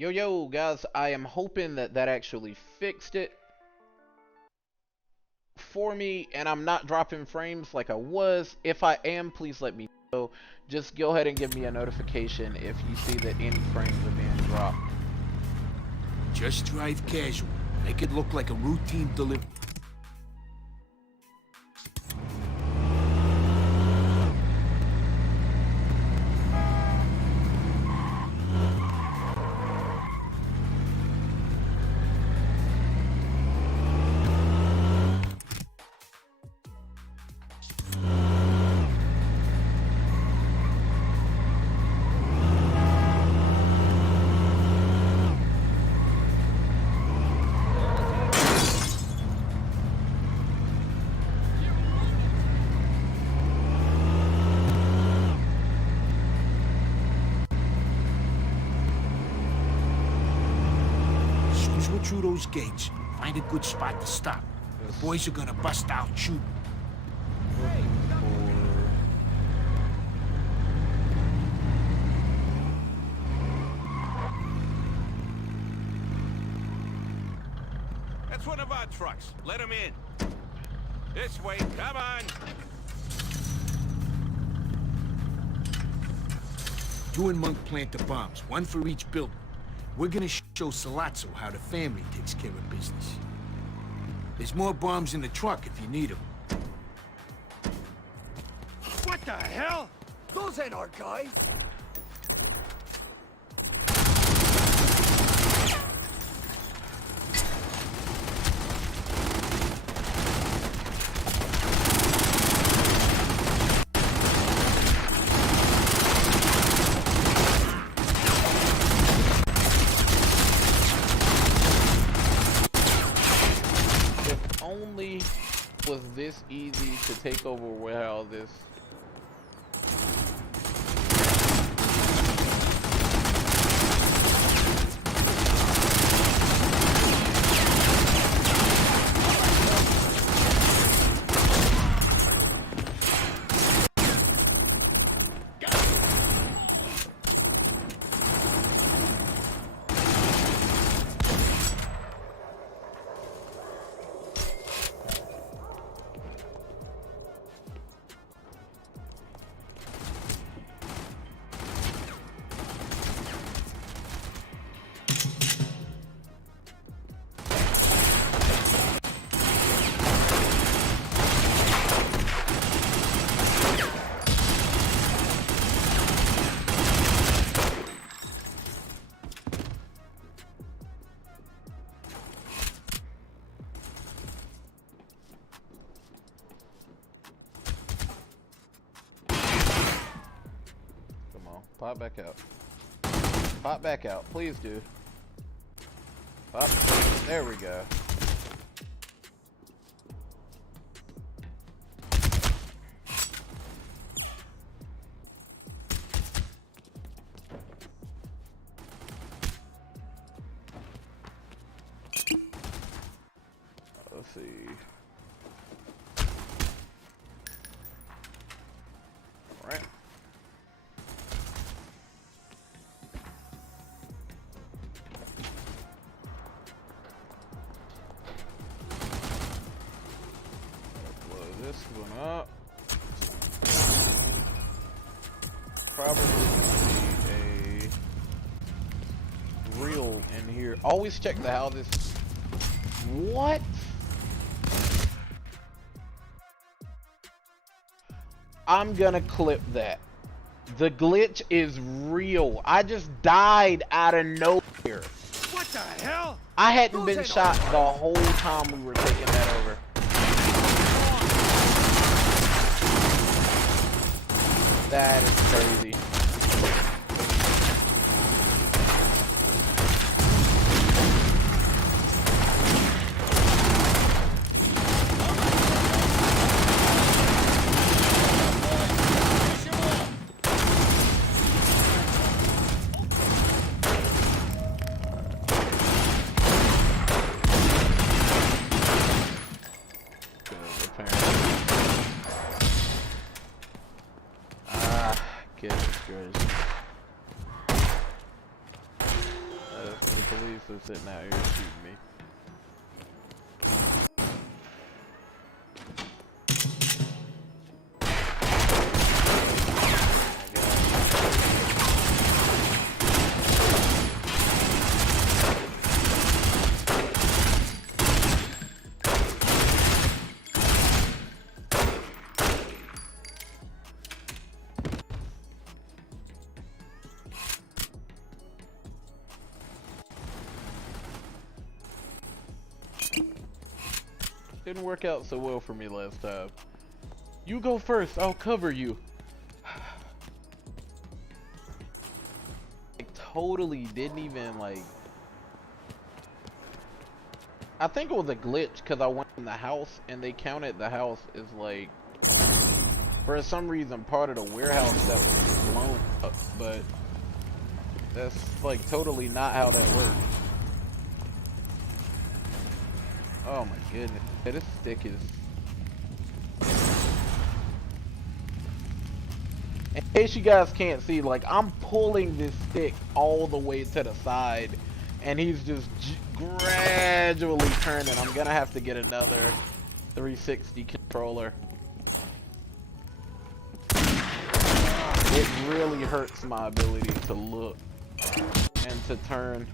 Yo, guys, I am hoping that that actually fixed it for me and I'm not dropping frames like I was. If I am, please let me know. Just go ahead and give me a notification if you see that any frames are being dropped. Just drive casual. Make it look like a routine delivery. Through those gates, find a good spot to stop. The boys are gonna bust out shooting. That's one of our trucks. Let him in. This way, come on. You and Monk plant the bombs, one for each building. We're gonna show Salazzo how the family takes care of business. There's more bombs in the truck if you need them. What the hell? Those ain't our guys. Only was this easy to take over without this. Pop back out. Pop back out. Please do. Pop. There we go. Let's see. All right. This one up. Probably need a reel in here. Always check the houses. What? I'm gonna clip that. The glitch is real. I just died out of nowhere. What the hell? I hadn't been shot the whole time we were taking that over. That is crazy. Goodness gracious. police are sitting out here shooting me. Didn't work out so well for me last time. You go first, I'll cover you. Like, totally didn't even like. I think it was a glitch because I went in the house and they counted the house as like, for some reason, part of the warehouse that was blown up, but that's like totally not how that works. Oh my goodness, this stick is... In case you guys can't see, like, I'm pulling this stick all the way to the side, and he's just gradually turning. I'm gonna have to get another 360 controller. It really hurts my ability to look and to turn.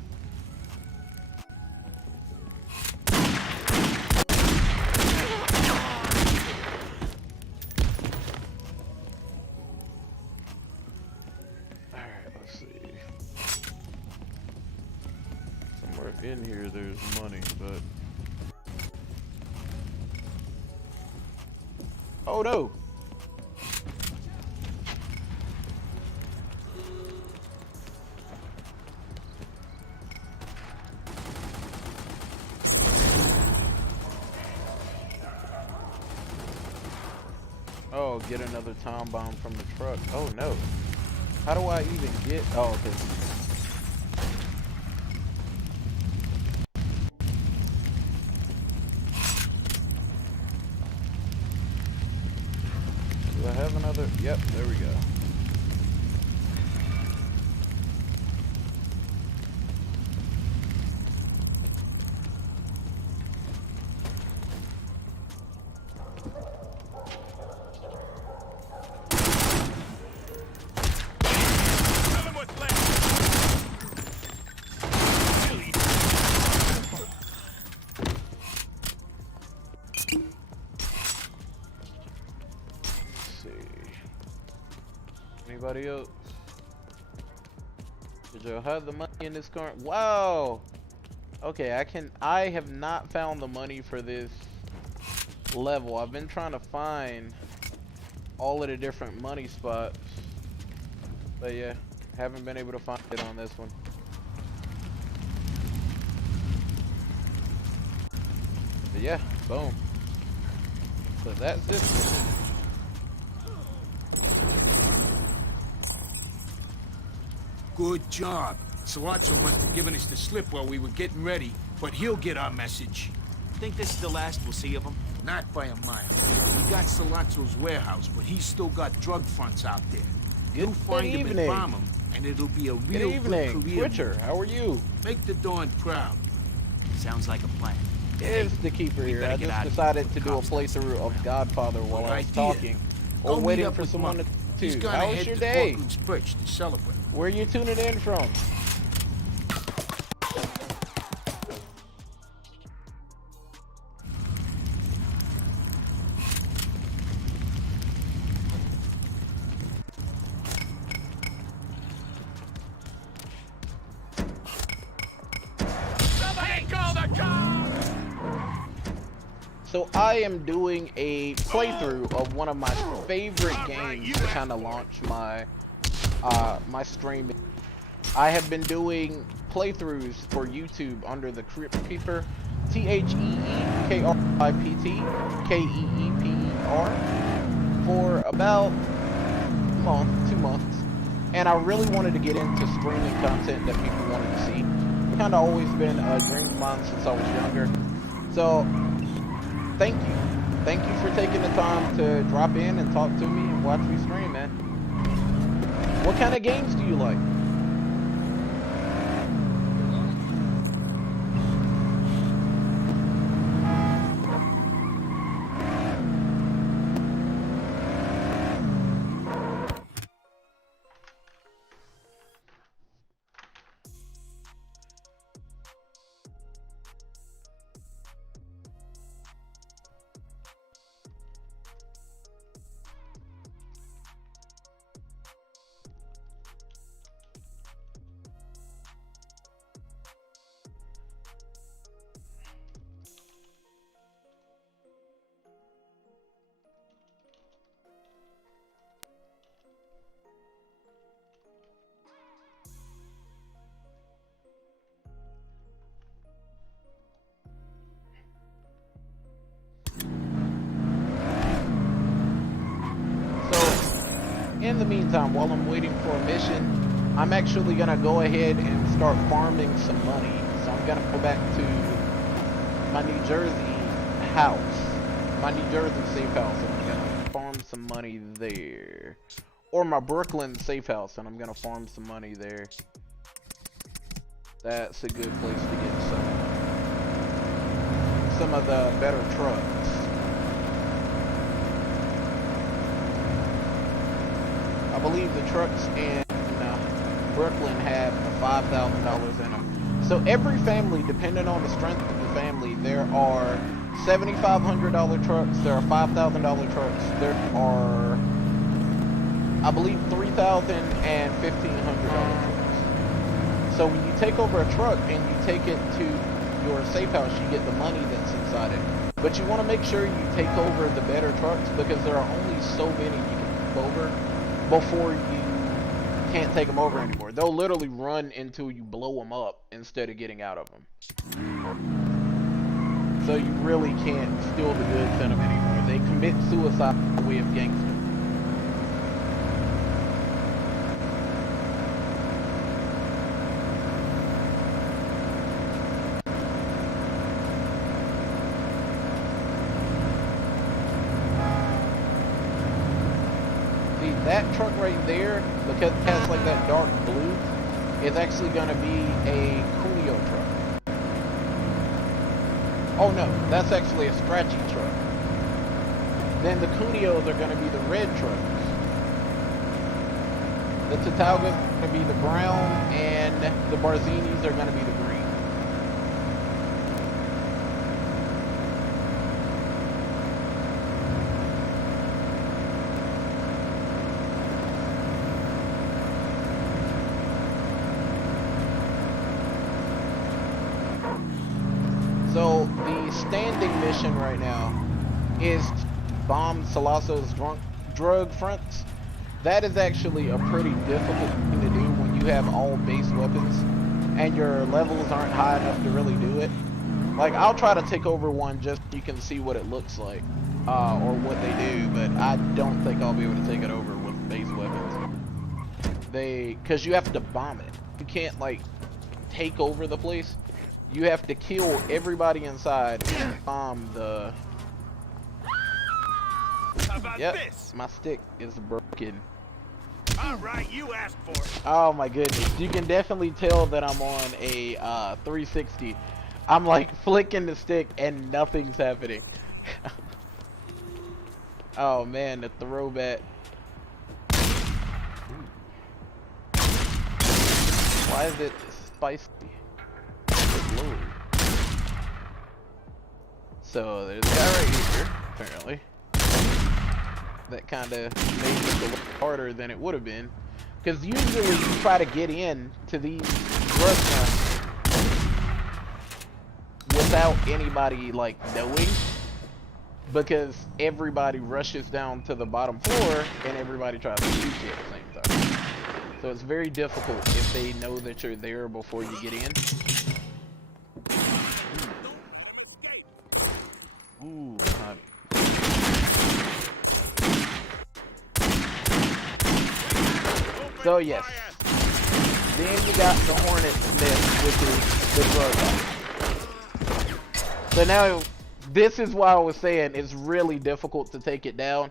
In here there's money, but oh no. Oh, get another time bomb from the truck. Oh no. How do I even get? Oh, okay. Do I have another? Yep, there we go. Anybody else? Did y'all have the money in this car? Wow. Okay, I have not found the money for this level. I've been trying to find all of the different money spots, but yeah, haven't been able to find it on this one. But yeah, boom. So that's this one. Good job. Salazzo must have given us the slip while we were getting ready, but he'll get our message. Think this is the last we'll see of him? Not by a mile. We got Salazzo's warehouse, but he's still got drug fronts out there. You'll find him and bomb him, and it'll be a real good evening, career. Twitcher. How are you? Make the Dawn proud. Sounds like a plan. It's the keeper here. I just decided to do a playthrough of Godfather while I was talking, or waiting for someone to. How was your day? To celebrate. Where are you tuning in from? So I am doing a playthrough of one of my favorite games to kind of launch my my streaming. I have been doing playthroughs for YouTube under the Crypt Keeper, TheeKRIPTKeeper, for about a month, 2 months, and I really wanted to get into streaming content that people wanted to see. It's kind of always been a dream of mine since I was younger. So thank you for taking the time to drop in and talk to me and watch me stream, man. What kind of games do you like? in the meantime, while I'm waiting for a mission, I'm actually gonna go ahead and start farming some money. So I'm gonna go back to my New Jersey house, my New Jersey safe house, and I'm gonna farm some money there. Or my Brooklyn safe house, and I'm gonna farm some money there. That's a good place to get some of the better trucks. I believe the trucks in Brooklyn have $5,000 in them. So every family, depending on the strength of the family, there are $7,500 trucks, there are $5,000 trucks, there are, I believe, $3,000 and $1,500 trucks. So when you take over a truck and you take it to your safe house, you get the money that's inside it. But you want to make sure you take over the better trucks, because there are only so many you can take over before you can't take them over anymore. They'll literally run until you blow them up instead of getting out of them. So you really can't steal the goods in them anymore. They commit suicide by way of gangster. That truck right there, because it has like that dark blue, is actually going to be a Cuneo truck. Oh no, that's actually a scratchy truck. Then the Cuneos are going to be the red trucks. The Tatalgas are going to be the brown, and the Barzinis are going to be the green. So the standing mission right now is to bomb Sollozzo's drug fronts. That is actually a pretty difficult thing to do when you have all base weapons and your levels aren't high enough to really do it. Like, I'll try to take over one just so you can see what it looks like, or what they do, but I don't think I'll be able to take it over with base weapons. Because you have to bomb it. You can't, like, take over the place. You have to kill everybody inside and bomb the... How about this? My stick is broken. Alright, you asked for it. Oh my goodness. You can definitely tell that I'm on a 360. I'm like flicking the stick and nothing's happening. Oh man, the throwback. Why is it spicy? So there's a guy right here, apparently. That kind of made it a little harder than it would have been, because usually you try to get in to these restaurants without anybody like knowing, because everybody rushes down to the bottom floor and everybody tries to shoot you at the same time. So it's very difficult if they know that you're there before you get in. Ooh, so yes, then you got the Hornet's Nest, which is the drug house. So now, this is why I was saying it's really difficult to take it down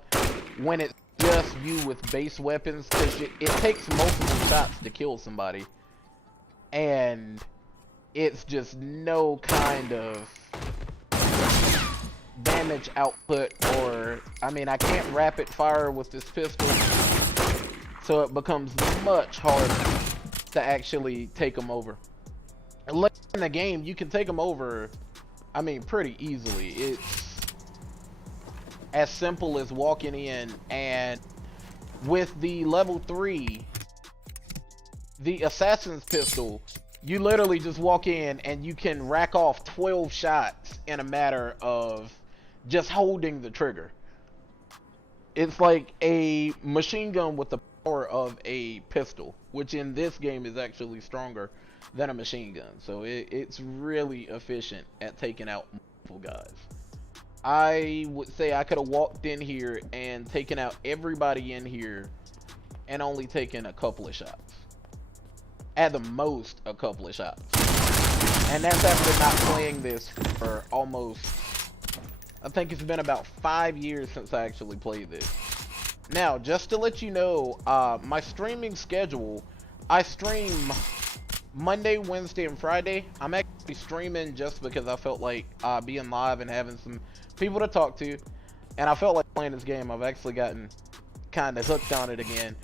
when it's just you with base weapons, because it takes multiple shots to kill somebody, and it's just no kind of damage output, or I mean, I can't rapid fire with this pistol, so it becomes much harder to actually take them over. Later in the game, you can take them over, I mean, pretty easily. It's as simple as walking in, and with the level 3, the assassin's pistol, you literally just walk in and you can rack off 12 shots in a matter of just holding the trigger. It's like a machine gun with the power of a pistol, which in this game is actually stronger than a machine gun. So it's really efficient at taking out multiple guys. I would say I could have walked in here and taken out everybody in here and only taking a couple of shots. At the most, a couple of shots. And that's after not playing this for almost, I think it's been about 5 years since I actually played this. Now, just to let you know, my streaming schedule, I stream Monday, Wednesday, and Friday. I'm actually streaming just because I felt like being live and having some people to talk to. And I felt like playing this game. I've actually gotten kind of hooked on it again.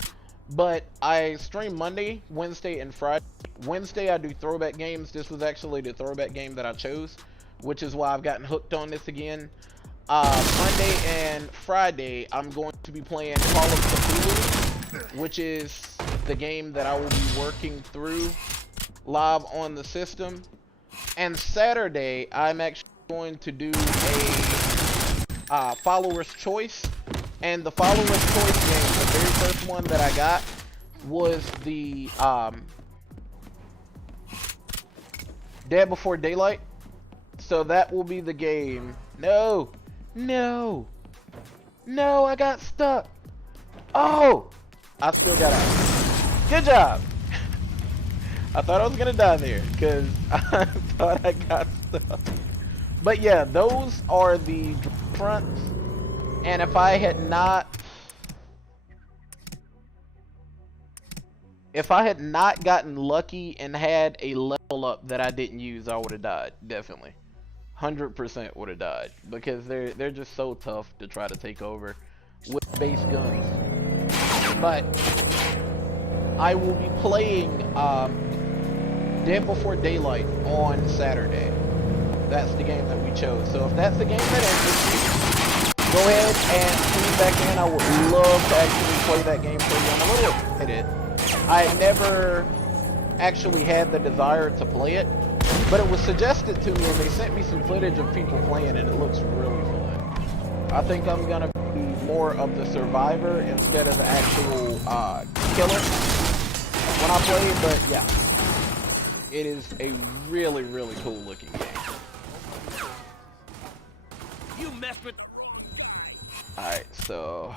But I stream Monday, Wednesday, and Friday. Wednesday I do throwback games. This was actually the throwback game that I chose, which is why I've gotten hooked on this again. Monday and Friday I'm going to be playing Call of Cthulhu, which is the game that I will be working through live on the system. And Saturday I'm actually going to do a follower's choice. And the follower's choice game, the very first one that I got was the Dead Before Daylight. So that will be the game. No, I got stuck. Oh, I still got out. Good job. I thought I was gonna die there because I thought I got stuck. But yeah, those are the fronts. And if I had not gotten lucky and had a level up that I didn't use, I would have died. Definitely. 100% would have died. Because they're just so tough to try to take over with base guns. But I will be playing Dead Before Daylight on Saturday. That's the game that we chose. So if that's the game that interests you, go ahead and tune back in. I would love to actually play that game for you. I'm a little excited. I never actually had the desire to play it, but it was suggested to me and they sent me some footage of people playing and it looks really fun. I think I'm gonna be more of the survivor instead of the actual killer when I play, but yeah. It is a really, really cool looking game. You messed with. Alright, so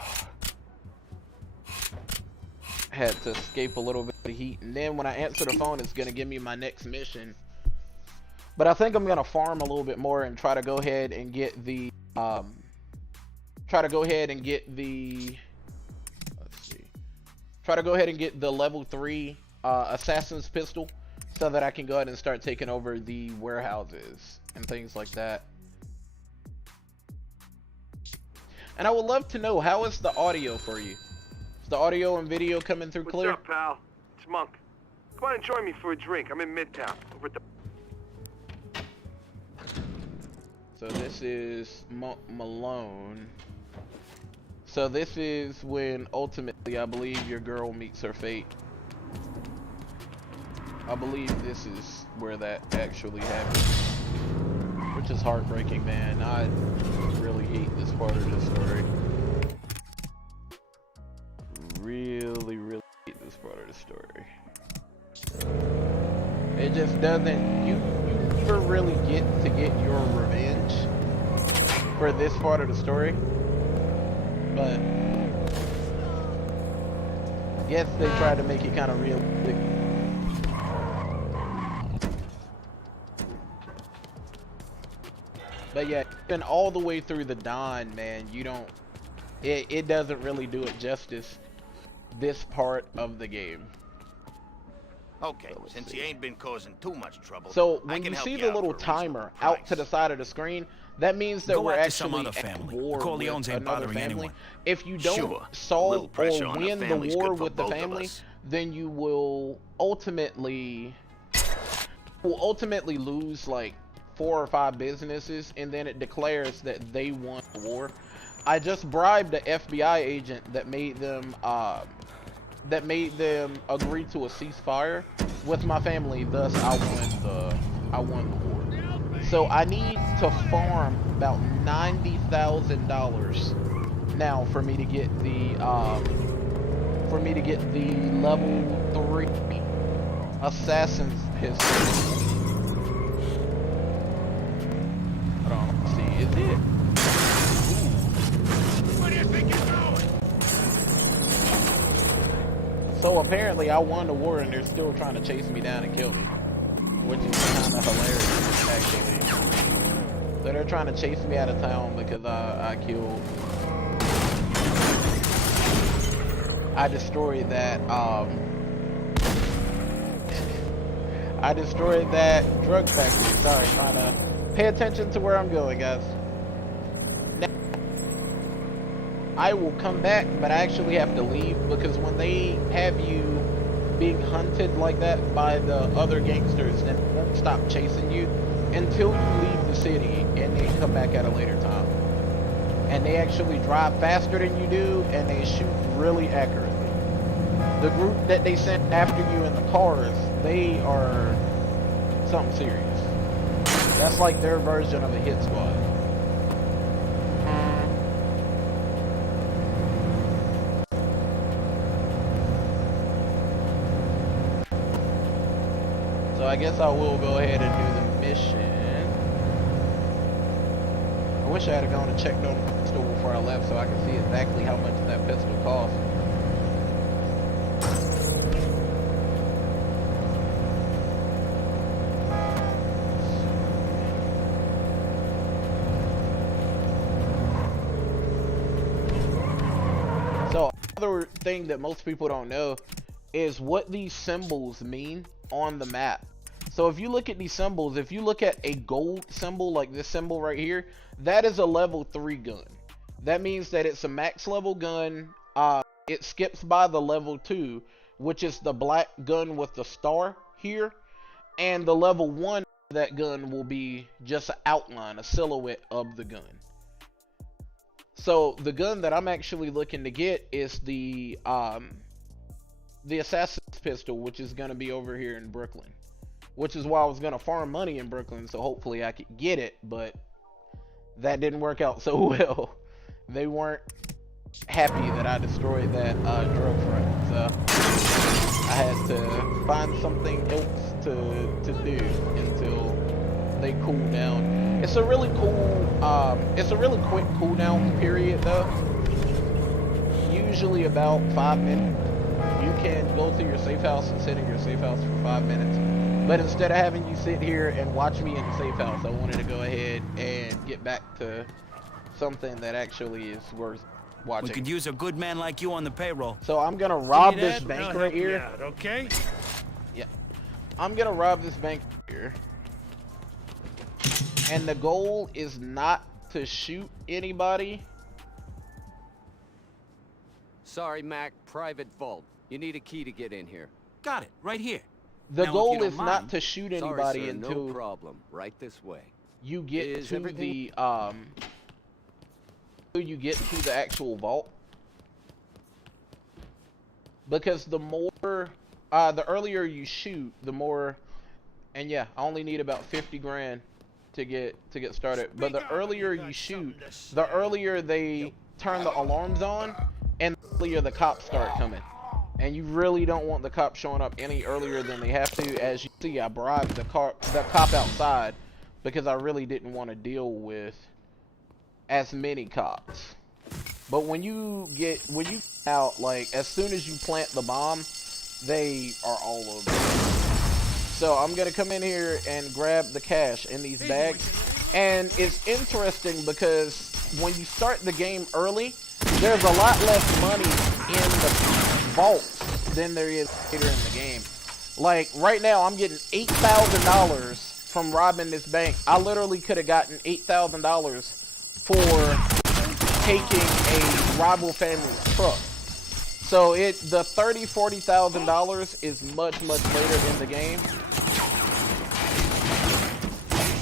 had to escape a little bit of heat, and then when I answer the phone it's gonna give me my next mission. But I think I'm gonna farm a little bit more and try to go ahead and get the level 3 assassin's pistol so that I can go ahead and start taking over the warehouses and things like that. And I would love to know, how is the audio for you? Is the audio and video coming through clear? What's up, pal? It's Monk. Come on and join me for a drink. I'm in Midtown, over at the... So this is Malone. So this is when ultimately I believe your girl meets her fate. I believe this is where that actually happens. Which is heartbreaking, man. I really hate this part of the story. Really, really hate this part of the story. It just doesn't, you never really get to get your revenge for this part of the story. But I guess they tried to make it kind of realistic. But yeah, even all the way through the Dawn, man, you don't, it doesn't really do it justice, this part of the game. Okay, since you ain't been causing too much trouble. So when you see the little timer out to the side of the screen, that means that we're actually at war with another family. If you don't solve or win the war with the family, then you will ultimately lose like 4 or 5 businesses, and then it declares that they won the war. I just bribed the FBI agent that made them agree to a ceasefire with my family. Thus, I won the war. So I need to farm about $90,000 now for me to get the level 3 assassin's pistol. Hold on, let's see, is it? Where do you think you're going? So apparently I won the war and they're still trying to chase me down and kill me. Which is kind of hilarious, actually. So they're trying to chase me out of town because I destroyed that, I destroyed that drug factory. Sorry, trying to pay attention to where I'm going, guys. Now, I will come back, but I actually have to leave because when they have you being hunted like that by the other gangsters, then they won't stop chasing you until you leave the city and they come back at a later time. And they actually drive faster than you do and they shoot really accurately. The group that they sent after you in the cars, they are something serious. That's like their version of a hit squad. So I guess I will go ahead and do the mission. I wish I had gone and checked on the pistol before I left so I could see exactly how much that pistol cost. So another thing that most people don't know is what these symbols mean on the map. So if you look at these symbols, if you look at a gold symbol like this symbol right here, that is a level 3 gun. That means that it's a max level gun. It skips by the level 2, which is the black gun with the star here, and the level 1 of that gun will be just an outline, a silhouette of the gun. So the gun that I'm actually looking to get is the assassin's pistol, which is going to be over here in Brooklyn, which is why I was going to farm money in Brooklyn, so hopefully I could get it, but that didn't work out so well. They weren't happy that I destroyed that drug front, so I had to find something else to do until they cool down. It's a really cool, it's a really quick cooldown period though. Usually about 5 minutes. You can go to your safe house and sit in your safe house for 5 minutes. But instead of having you sit here and watch me in the safe house, I wanted to go ahead and get back to something that actually is worth watching. We could use a good man like you on the payroll. So I'm gonna rob this bank right here. Out, okay? Yeah. I'm gonna rob this bank here. And the goal is not to shoot anybody. Sorry, Mac. Private vault. You need a key to get in here. Got it, right here. The Now, if goal you don't is not mind- to shoot Sorry, anybody sir, until no problem. Right this way. you get Is to everything- the actual vault. Because the more the earlier you shoot, the more, and yeah, I only need about 50 grand to get started. But the earlier you shoot, the earlier they turn the alarms on and the earlier the cops start coming. And you really don't want the cops showing up any earlier than they have to. As you see, I bribed the cop outside because I really didn't want to deal with as many cops. But when you out, like, as soon as you plant the bomb, they are all over. So I'm gonna come in here and grab the cash in these bags. And it's interesting because when you start the game early, there's a lot less money in the vaults than there is later in the game. Like right now I'm getting $8,000 from robbing this bank. I literally could have gotten $8,000 for taking a rival family's truck. So the $30,000-$40,000 is much later in the game.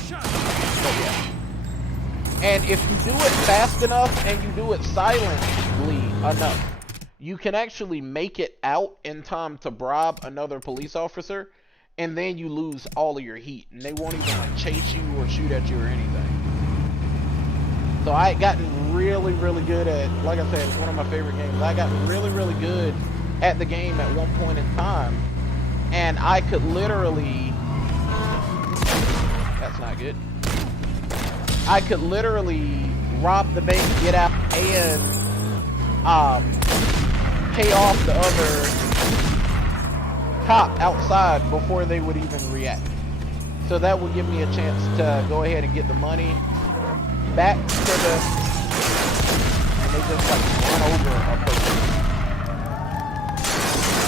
So yeah. And if you do it fast enough and you do it silently enough, you can actually make it out in time to bribe another police officer, and then you lose all of your heat, and they won't even like chase you or shoot at you or anything. So I had gotten really good at, like I said, it's one of my favorite games. I got really good at the game at one point in time, and I could literally, that's not good. I could literally rob the bank, get out, and pay off the other cop outside before they would even react. So that would give me a chance to go ahead and get the money back to the, and they just like run over a person.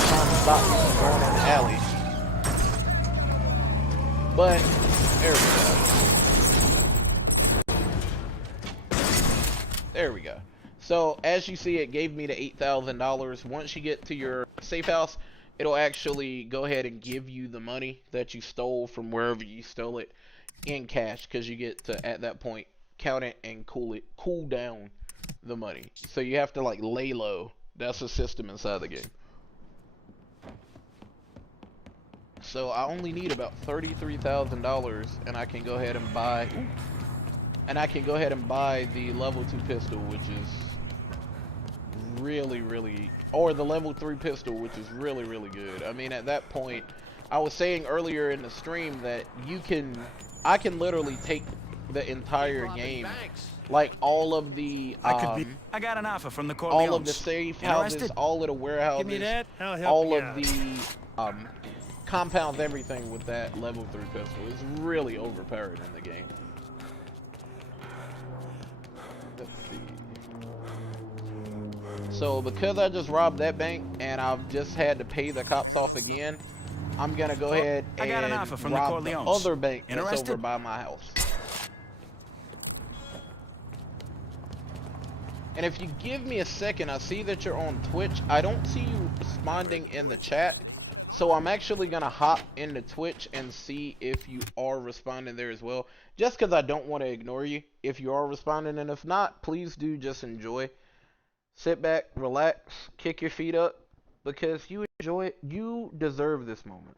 Trying to stop me from going in the alley. But there we go. There we go. So as you see, it gave me the $8,000. Once you get to your safe house, it'll actually go ahead and give you the money that you stole from wherever you stole it in cash, because you get to, at that point, count it and cool down the money. So you have to like lay low. That's the system inside the game. So I only need about $33,000, and I can go ahead and buy. The level 2 pistol, which is really, or the level 3 pistol, which is really good. I mean, at that point, I was saying earlier in the stream that I can literally take the entire game, like all of the I got an offer from the Corleones. all of the safe houses, all of the warehouses, Give me that. I'll help all you of the compounds, everything with that level 3 pistol is really overpowered in the game. Let's see. So because I just robbed that bank and I've just had to pay the cops off again, I'm gonna go ahead and I got an offer from the rob the Corleones. other bank that's Interested? over by my house. And if you give me a second, I see that you're on Twitch. I don't see you responding in the chat, so I'm actually gonna hop into Twitch and see if you are responding there as well, just because I don't want to ignore you if you are responding, and if not, please do just enjoy. Sit back, relax, kick your feet up, because you enjoy it. You deserve this moment.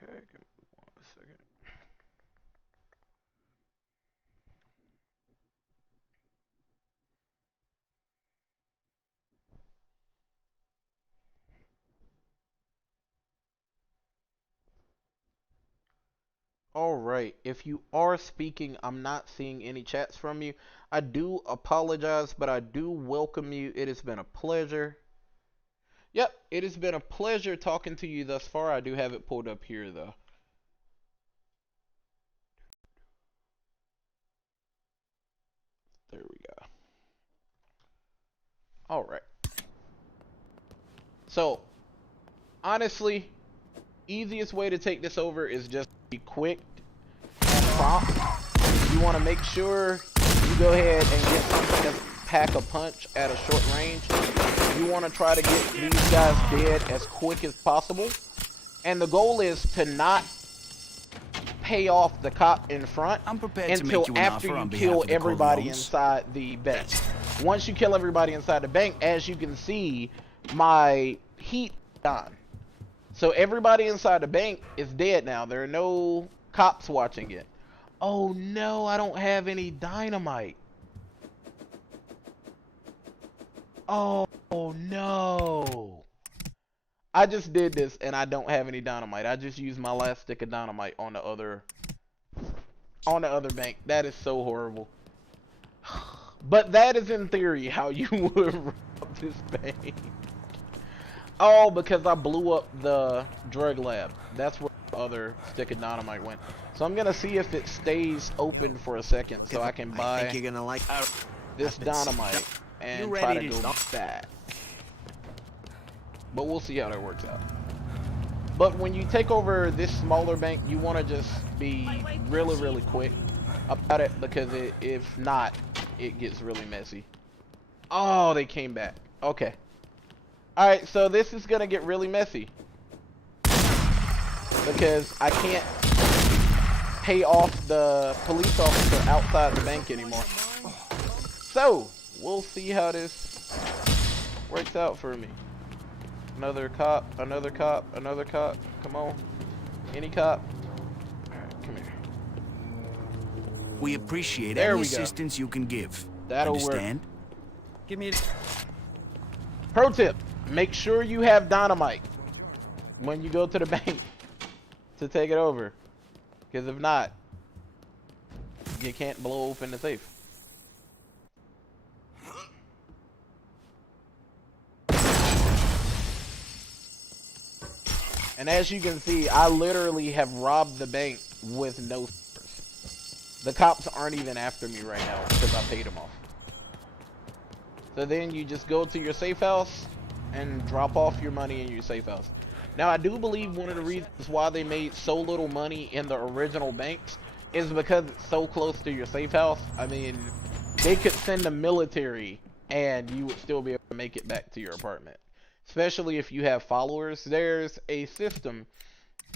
Okay, give me 1 second. Alright, if you are speaking, I'm not seeing any chats from you. I do apologize, but I do welcome you. It has been a pleasure. Yep, it has been a pleasure talking to you thus far. I do have it pulled up here, though. There we go. Alright. So, honestly, easiest way to take this over is just be quick and prompt. You want to make sure you go ahead and get something to pack a punch at a short range. You want to try to get these guys dead as quick as possible. And the goal is to not pay off the cop in front until after you kill everybody inside the bank. Once you kill everybody inside the bank, as you can see, my heat is gone. So everybody inside the bank is dead now. There are no cops watching it. Oh no, I don't have any dynamite. Oh no. I just did this and I don't have any dynamite. I just used my last stick of dynamite on the other bank. That is so horrible. But that is in theory how you would rob this bank. Oh, because I blew up the drug lab. That's where the other stick of dynamite went. So I'm gonna see if it stays open for a second so I can buy think you're gonna like this dynamite and try to go back. But we'll see how that works out. But when you take over this smaller bank, you want to just be really quick about it, because if not, it gets really messy. Oh, they came back. Okay. Alright, so this is going to get really messy, because I can't pay off the police officer outside the bank anymore. So, we'll see how this works out for me. Another cop, another cop, another cop. Come on. Any cop. Alright, come here. We appreciate There any we go. assistance you can give. That'll Understand? Give me. Pro tip. make sure you have dynamite when you go to the bank to take it over. Because if not, you can't blow open the safe. And as you can see, I literally have robbed the bank with no papers. The cops aren't even after me right now because I paid them off. So then you just go to your safe house and drop off your money in your safe house. Now, I do believe one of the reasons why they made so little money in the original banks is because it's so close to your safe house. I mean, they could send the military and you would still be able to make it back to your apartment. Especially if you have followers. There's a system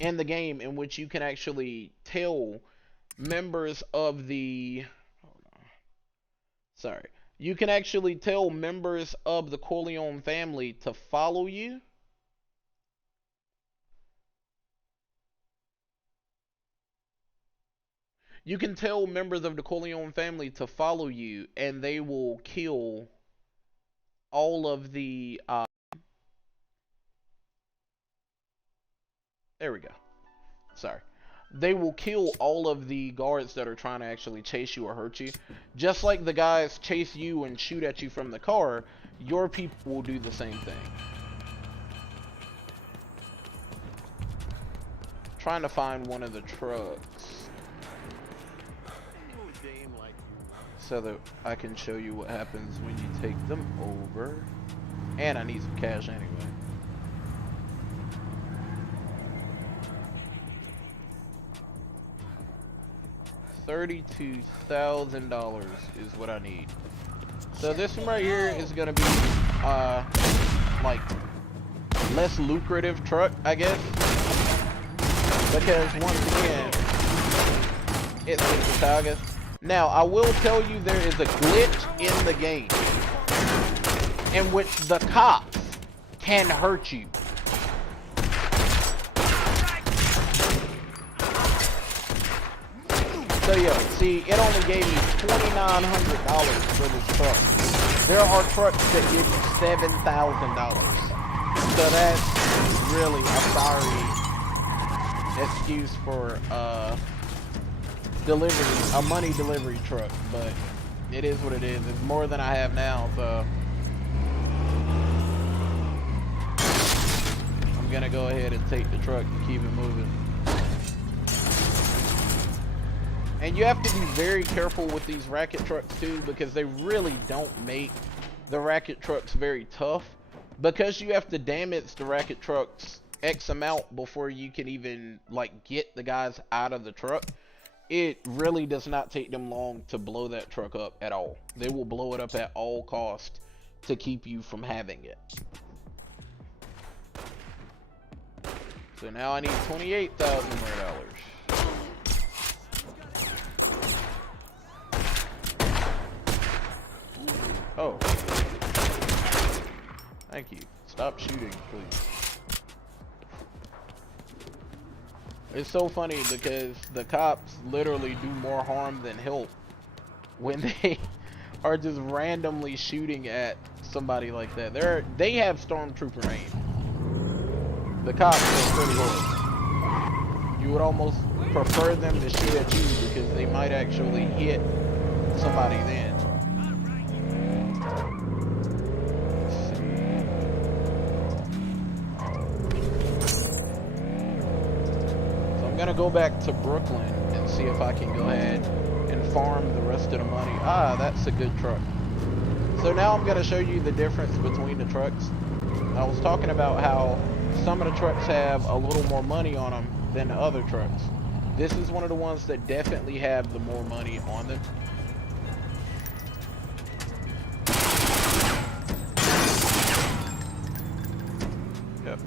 in the game in which you can actually tell members of the... Sorry. You can actually tell members of the Corleone family to follow you. You can tell members of the Corleone family to follow you, and they will kill all of the... There we go. Sorry. They will kill all of the guards that are trying to actually chase you or hurt you. Just like the guys chase you and shoot at you from the car, your people will do the same thing. Trying to find one of the trucks so that I can show you what happens when you take them over. And I need some cash anyway. $32,000 is what I need. So this one right here is gonna be like less lucrative truck, I guess, because once again it's Mississauga. Now I will tell you there is a glitch in the game in which the cops can hurt you. So yeah, see, it only gave me $2,900 for this truck. There are trucks that give you $7,000. So that's really a sorry excuse for delivery, a money delivery truck, but it is what it is. It's more than I have now, so I'm gonna go ahead and take the truck and keep it moving. And you have to be very careful with these racket trucks too, because they really don't make the racket trucks very tough. Because you have to damage the racket trucks X amount before you can even like get the guys out of the truck. It really does not take them long to blow that truck up at all. They will blow it up at all cost to keep you from having it. So now I need $28,000 more. Oh. Thank you. Stop shooting, please. It's so funny because the cops literally do more harm than help when they are just randomly shooting at somebody like that. They have stormtrooper aim. The cops are pretty good. You would almost prefer them to shoot at you because they might actually hit somebody then. I'm gonna go back to Brooklyn and see if I can go ahead and farm the rest of the money. Ah, that's a good truck. So now I'm gonna show you the difference between the trucks. I was talking about how some of the trucks have a little more money on them than the other trucks. This is one of the ones that definitely have the more money on them. Yep.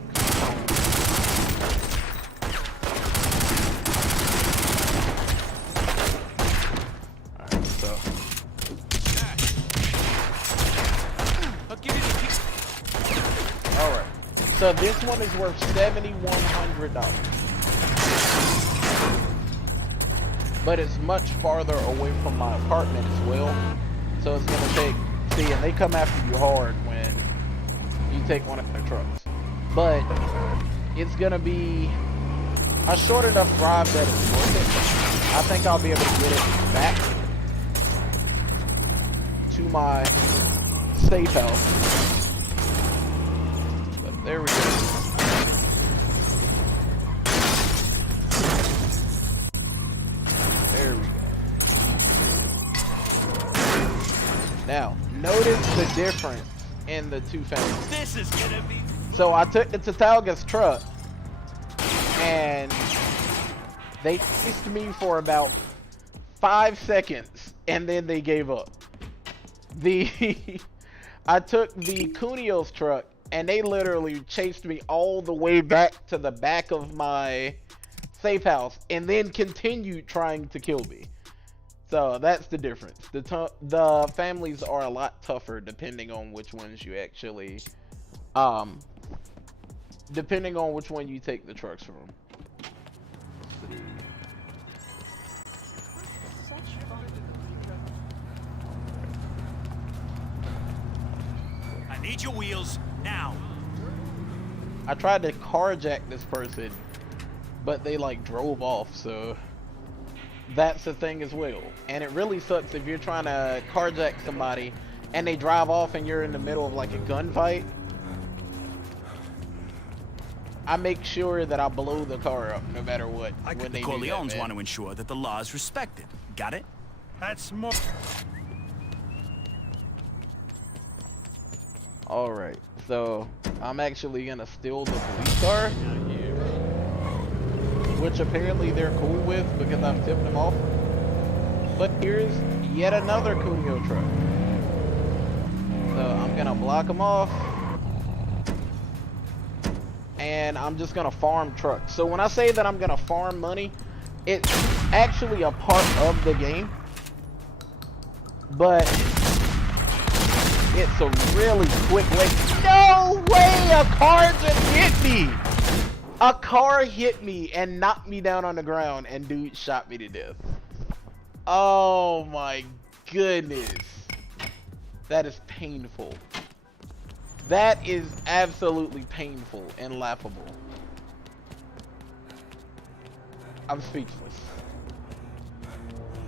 So this one is worth $7,100, but it's much farther away from my apartment as well. So it's gonna take, see, and they come after you hard when you take one of their trucks. But it's gonna be a short enough drive that it's worth it. I think I'll be able to get it back to my safe house. But there we go. There we go. Now, notice the difference in the two families. This is gonna be... So I took the Tatalga's truck, and they chased me for about 5 seconds, and then they gave up. I took the Cunio's truck, and they literally chased me all the way back to the back of my safe house, and then continued trying to kill me. So that's the difference. The families are a lot tougher depending on which ones you actually, depending on which one you take the trucks from. I need your wheels now. I tried to carjack this person, but they like drove off, so that's the thing as well. And it really sucks if you're trying to carjack somebody and they drive off and you're in the middle of like a gunfight. I make sure that I blow the car up no matter what. When The they Corleones do that, want to ensure that the law is respected. Got it? That's more. Alright, so I'm actually gonna steal the police car, which apparently they're cool with because I've tipped them off. But here's yet another Cunio truck. So I'm gonna block them off, and I'm just gonna farm trucks. So when I say that I'm gonna farm money, it's actually a part of the game, but it's a really quick way. No way! A car just hit me! A car hit me and knocked me down on the ground, and dude shot me to death. Oh my goodness. That is painful. That is absolutely painful and laughable. I'm speechless.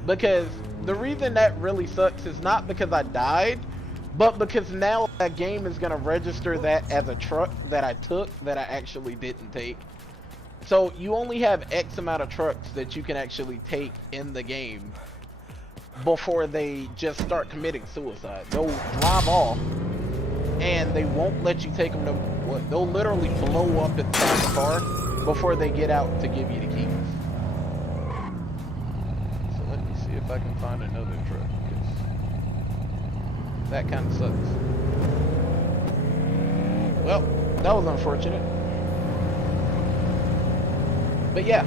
Because the reason that really sucks is not because I died, but because now that game is going to register that as a truck that I took that I actually didn't take. So you only have X amount of trucks that you can actually take in the game before they just start committing suicide. They'll drive off and they won't let you take them to what? They'll literally blow up inside the car before they get out to give you the keys. So let me see if I can find another truck. That kind of sucks. Well, that was unfortunate. But yeah,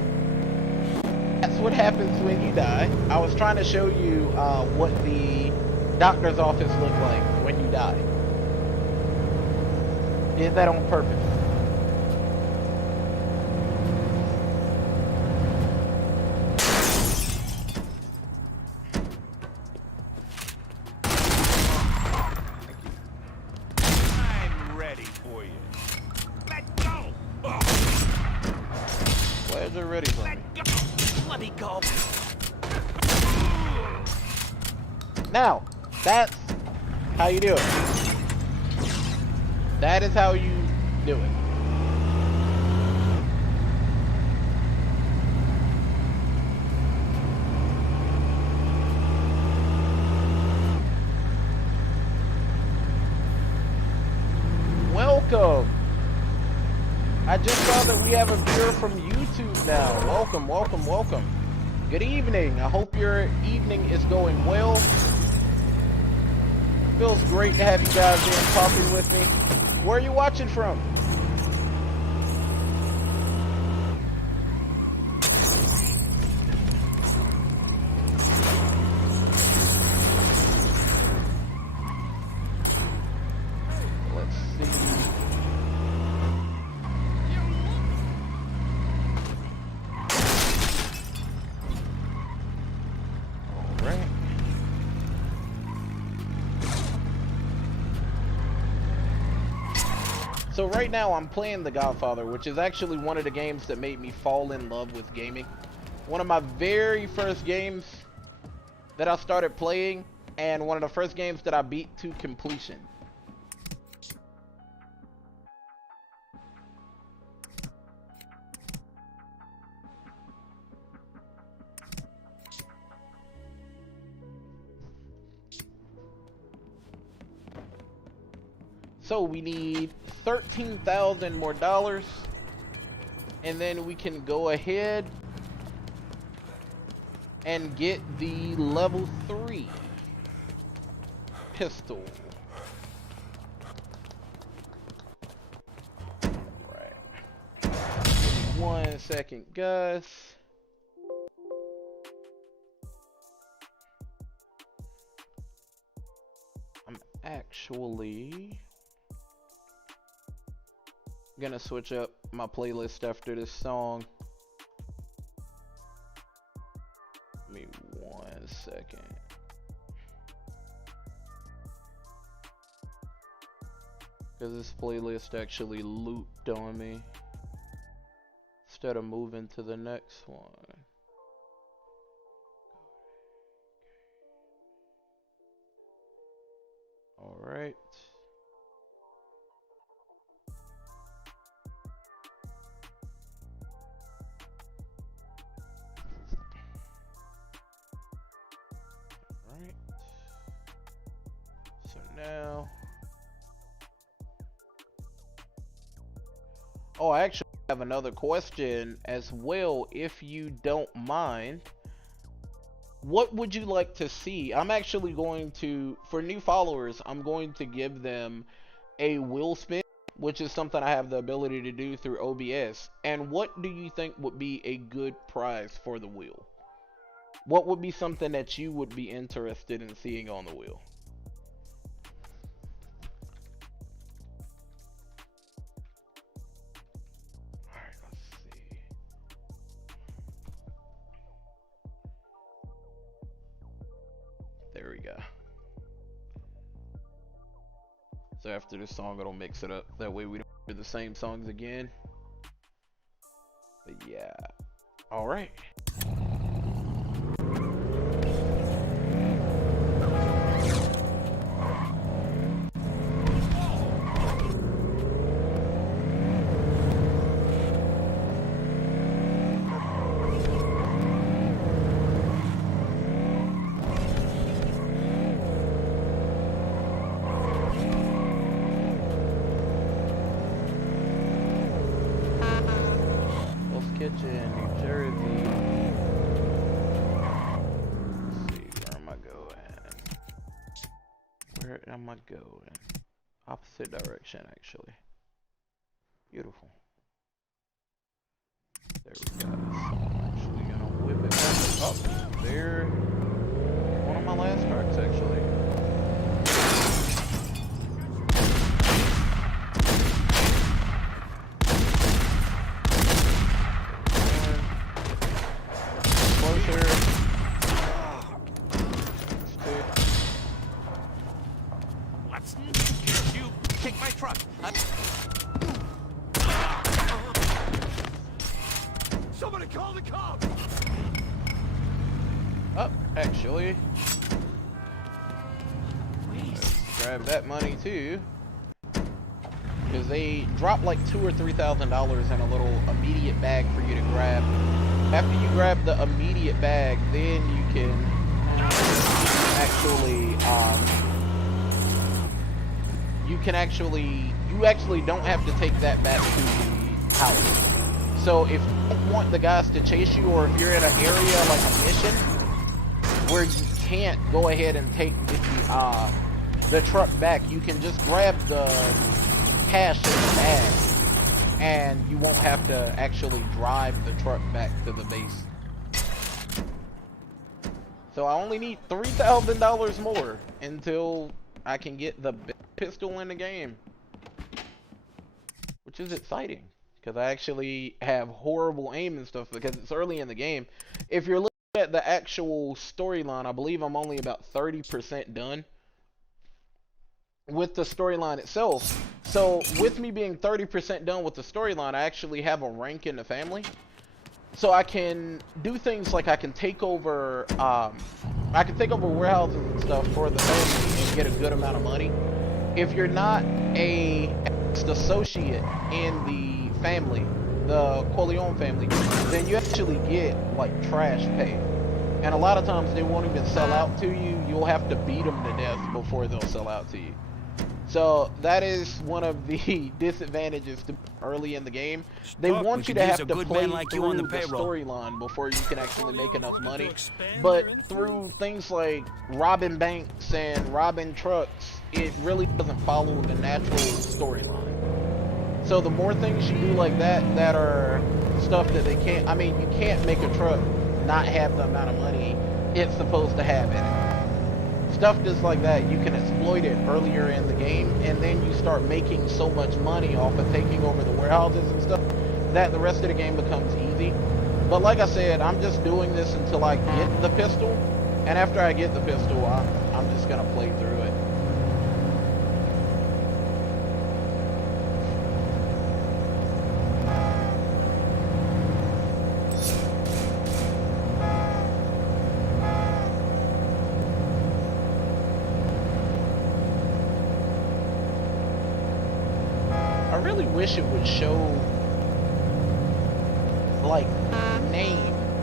that's what happens when you die. I was trying to show you what the doctor's office looked like when you die. Did that on purpose. I'm ready for you. Let go! Glad you're ready for me. Let me go. Now, that's how you do it. That is how you do it. Welcome. I just saw that we have a viewer from YouTube now. Welcome, welcome, welcome. Good evening. I hope your evening is going well. Feels great to have you guys here and talking with me. Where are you watching from? Let's see. All right. So right now I'm playing The Godfather, which is actually one of the games that made me fall in love with gaming. One of my very first games that I started playing, and one of the first games that I beat to completion. So we need 13,000 more dollars, and then we can go ahead and get the level 3 pistol. Right. Give me 1 second, guys. I'm actually gonna switch up my playlist after this song. Give me 1 second. Because this playlist actually looped on me instead of moving to the next one. Alright. Alright. So now... Oh, I actually have another question as well, if you don't mind. What would you like to see? I'm actually going to, for new followers, I'm going to give them a wheel spin, which is something I have the ability to do through OBS. And what do you think would be a good prize for the wheel? What would be something that you would be interested in seeing on the wheel? Alright, let's see. There we go. So after this song, it'll mix it up. That way we don't hear the same songs again. But yeah. Alright. Kitchen, New Jersey. Let's see, where am I going? Where am I going? Opposite direction, actually. Beautiful. There we go. So I'm actually gonna whip it back up there. One of my last tracks, actually. Somebody call the cops! Oh, actually, let's grab that money too, because they drop like $2,000 or $3,000 in a little immediate bag for you to grab. After you grab the immediate bag, then you can you actually don't have to take that back to the house. So if you don't want the guys to chase you, or if you're in an area like a mission where you can't go ahead and take the truck back, you can just grab the cash in the bag, and you won't have to actually drive the truck back to the base. So I only need $3,000 more until I can get the best pistol in the game, which is exciting, because I actually have horrible aim and stuff because it's early in the game. If you're looking at the actual storyline, I believe I'm only about 30% done. with the storyline itself. So with me being 30% done with the storyline, I actually have a rank in the family. So I can do things like I can take over warehouses and stuff for the family and get a good amount of money. If you're not a associate in the family, the Corleone family, then you actually get like trash pay. And a lot of times they won't even sell out to you. You'll have to beat them to death before they'll sell out to you. So that is one of the disadvantages to early in the game. They want you to have to play through the storyline before you can actually make enough money. But through things like robbing banks and robbing trucks, it really doesn't follow the natural storyline. So the more things you do like that, that are stuff that they can't, I mean, you can't make a truck not have the amount of money it's supposed to have in it. Stuff just like that, you can exploit it earlier in the game, and then you start making so much money off of taking over the warehouses and stuff that the rest of the game becomes easy. But like I said, I'm just doing this until I get the pistol, and after I get the pistol, I'm just gonna play through it. I really wish it would show like name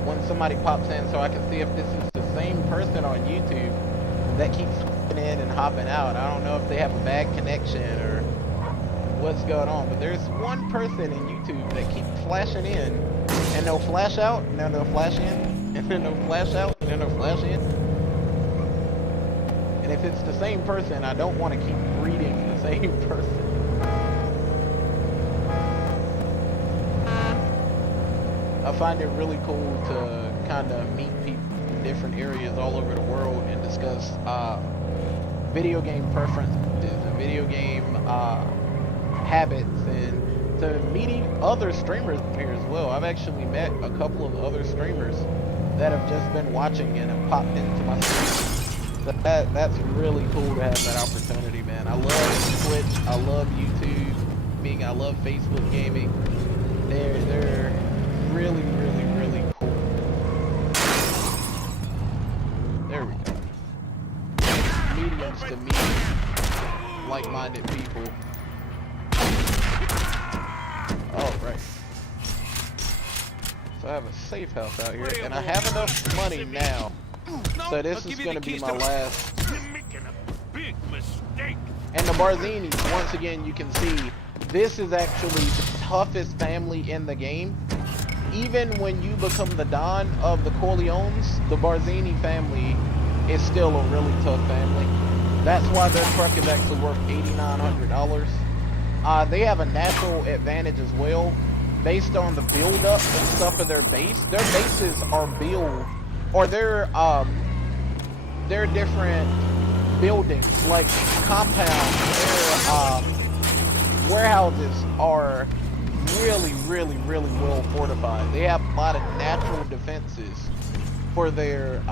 when somebody pops in, so I can see if this is the same person on YouTube that keeps hopping in and hopping out. I don't know if they have a bad connection or what's going on, but there's one person in YouTube that keeps flashing in, and they'll flash out, and then they'll flash in, and then they'll flash out, and then they'll flash in. And if it's the same person, I don't want to keep reading the same person. I find it really cool to kind of meet people in different areas all over the world and discuss video game preferences and video game habits, and to meeting other streamers here as well. I've actually met a couple of other streamers that have just been watching and have popped into my stream. So that's really cool to have that opportunity, man. I love Twitch, I love YouTube gaming, I love Facebook gaming. They're really, really, really cool. There we go. Mediums to meet like-minded people. Alright. So I have a safe house out here, and I have enough money now. So this is going to be my last. You're making a big mistake. And the Barzinis, once again, you can see, this is actually the toughest family in the game. Even when you become the Don of the Corleones, the Barzini family is still a really tough family. That's why their truck is actually worth $8,900. They have a natural advantage as well, based on the build-up and stuff of their base. Their bases are built, or they're different buildings, like compounds. Their warehouses are really, really, really well fortified. They have a lot of natural defenses for their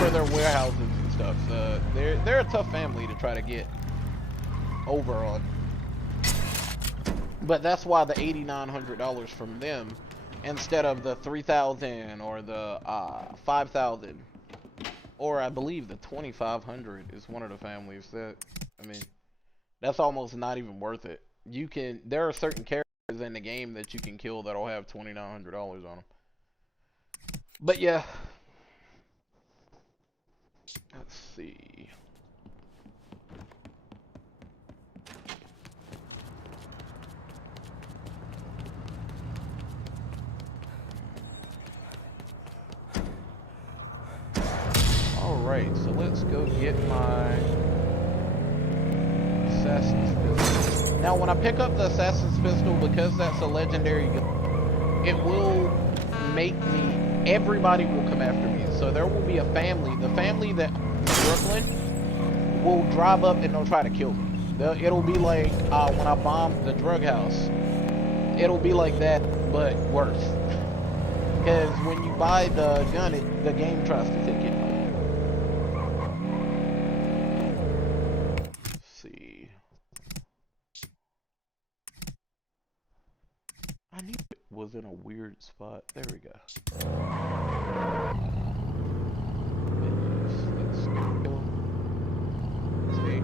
warehouses and stuff. So they're a tough family to try to get over on. But that's why the $8,900 from them instead of the $3,000 or the $5,000, or I believe the $2,500 is one of the families that, I mean, that's almost not even worth it. There are certain characters in the game that you can kill that'll have $2,900 on them. But yeah, let's see. Alright, so let's go get my Assassin's Pistol. Now, when I pick up the Assassin's Pistol, because that's a legendary gun, it will make me, everybody will come after me. So there will be a family, the family that Brooklyn will drive up and they'll try to kill me. It'll be like when I bombed the drug house. It'll be like that, but worse. Because when you buy the gun, the game tries to take it. knew it was in a weird spot. There we go. Let's go. See?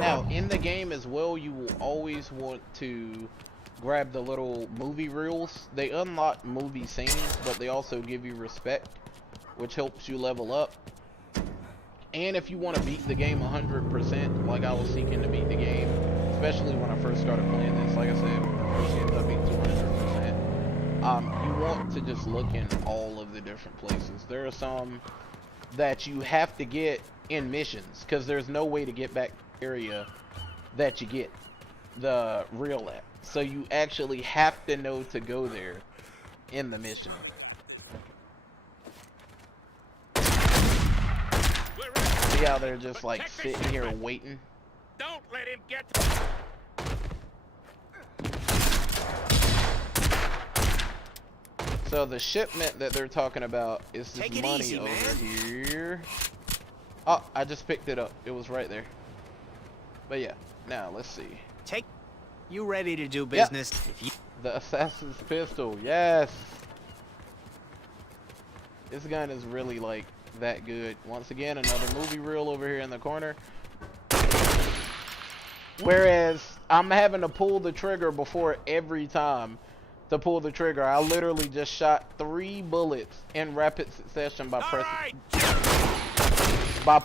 Now, in the game as well, you will always want to grab the little movie reels. They unlock movie scenes, but they also give you respect, which helps you level up. And if you want to beat the game 100%, like I was seeking to beat the game, especially when I first started playing this, like I said, one of the first games I beat 200%, you want to just look in all of the different places. There are some that you have to get in missions, because there's no way to get back area that you get the reel at, so you actually have to know to go there in the mission. See how they're just like sitting here waiting? Don't let him get. So the shipment that they're talking about is this Take it money easy, over man. here. Oh, I just picked it up. It was right there. But yeah, now let's see. Take. You ready to do business? If you... The assassin's pistol, yes. This gun is really like that good. Once again, another movie reel over here in the corner. Whereas I'm having to pull the trigger before every time to pull the trigger. I literally just shot 3 bullets in rapid succession by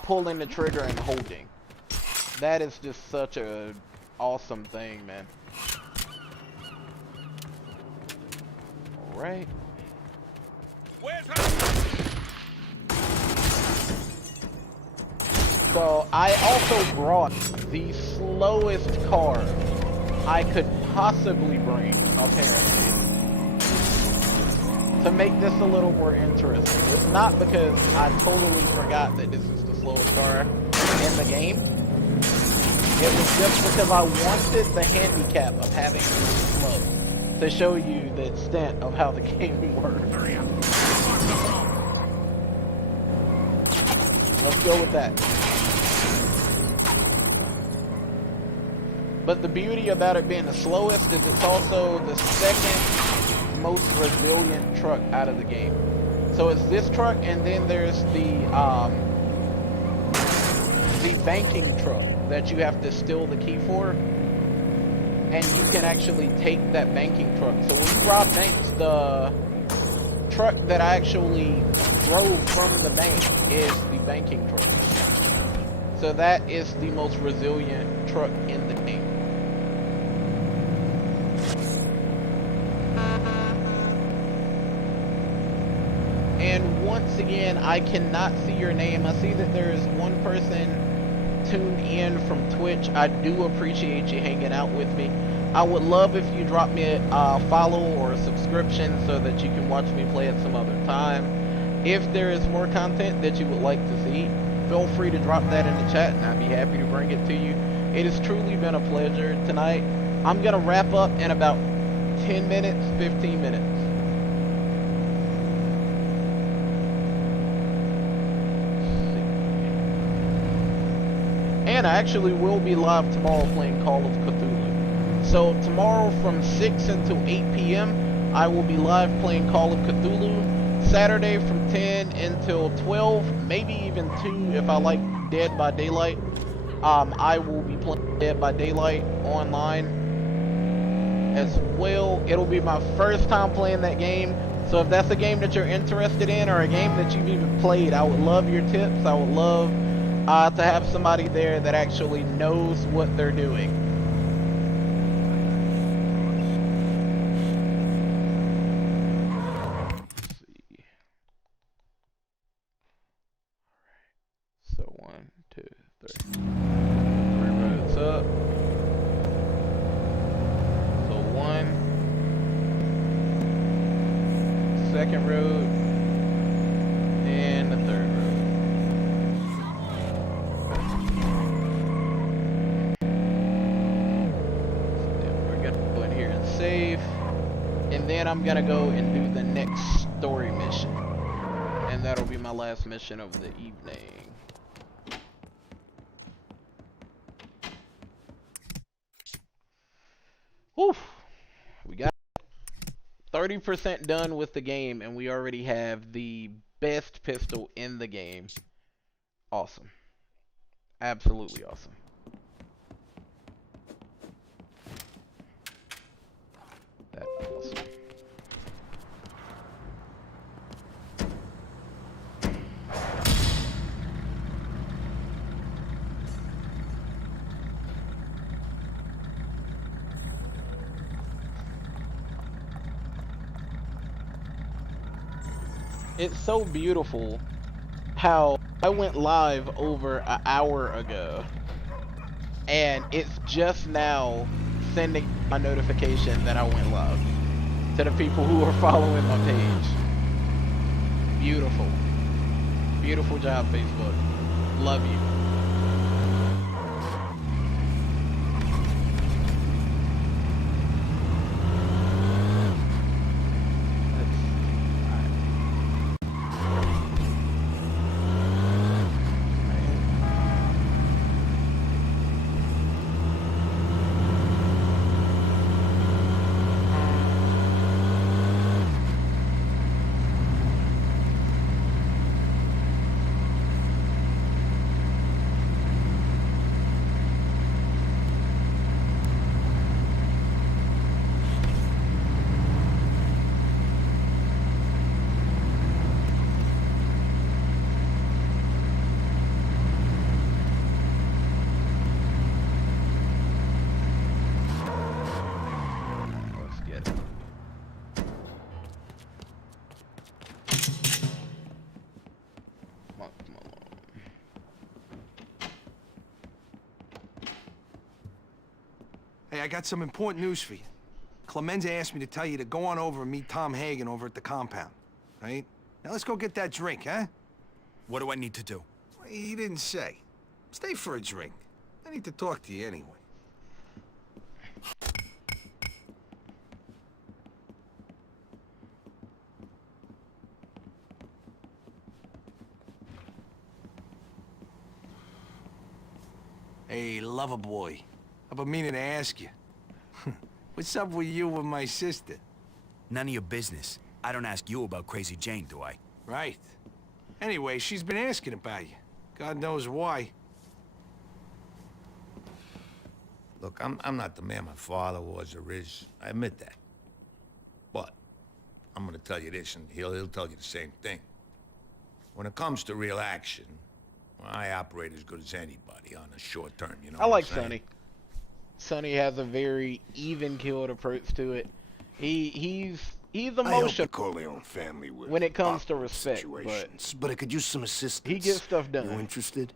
pulling the trigger and holding. That is just such a awesome thing, man. All right. Where's her? So I also brought the slowest car I could possibly bring, apparently, to make this a little more interesting. It's not because I totally forgot that this is the slowest car in the game. It was just because I wanted the handicap of having it slow to show you the extent of how the game works. Let's go with that. But the beauty about it being the slowest is it's also the second most resilient truck out of the game. So it's this truck, and then there's the banking truck that you have to steal the key for, and you can actually take that banking truck. So when you rob banks, the truck that I actually drove from the bank is the banking truck. So that is the most resilient truck in the game. And once again, I cannot see your name. I see that there is one person tuned in from Twitch. I do appreciate you hanging out with me. I would love if you drop me a follow or a subscription so that you can watch me play at some other time. If there is more content that you would like to see, feel free to drop that in the chat and I'd be happy to bring it to you. It has truly been a pleasure tonight. I'm gonna wrap up in about 10 minutes, 15 minutes. And I actually will be live tomorrow playing Call of Cthulhu. So tomorrow from 6 until 8 p.m. I will be live playing Call of Cthulhu. Saturday from 10 until 12, maybe even 2 if I like Dead by Daylight. I will be playing Dead by Daylight online as well. It'll be my first time playing that game. So if that's a game that you're interested in or a game that you've even played, I would love your tips. I would love to have somebody there that actually knows what they're doing. Let's see. So 1, 2, 3. 3 roads up. So 1. Second road. And the third road. Save, and then I'm gonna go and do the next story mission, and that'll be my last mission of the evening. Whew. We got 30% done with the game, and we already have the best pistol in the game. Awesome. Absolutely awesome. Awesome. It's so beautiful how I went live over an hour ago and it's just now sending my notification that I went live to the people who are following my page. Beautiful. Beautiful job, Facebook. Love you. Hey, I got some important news for you. Clemenza asked me to tell you to go on over and meet Tom Hagen over at the compound, right? Now let's go get that drink, huh? What do I need to do? Well, he didn't say. Stay for a drink. I need to talk to you anyway. Hey, lover boy. I've been meaning to ask you. What's up with you and my sister? None of your business. I don't ask you about Crazy Jane, do I? Right. Anyway, she's been asking about you. God knows why. Look, I'm not the man my father was or is. I admit that. But I'm gonna tell you this, and he'll tell you the same thing. When it comes to real action, well, I operate as good as anybody on a short term, you know. I like Sonny. Sonny has a very even-keeled approach to it. He's emotional. Corleone family with when it comes to respect, but I could use some assistance. He gets stuff done. You interested?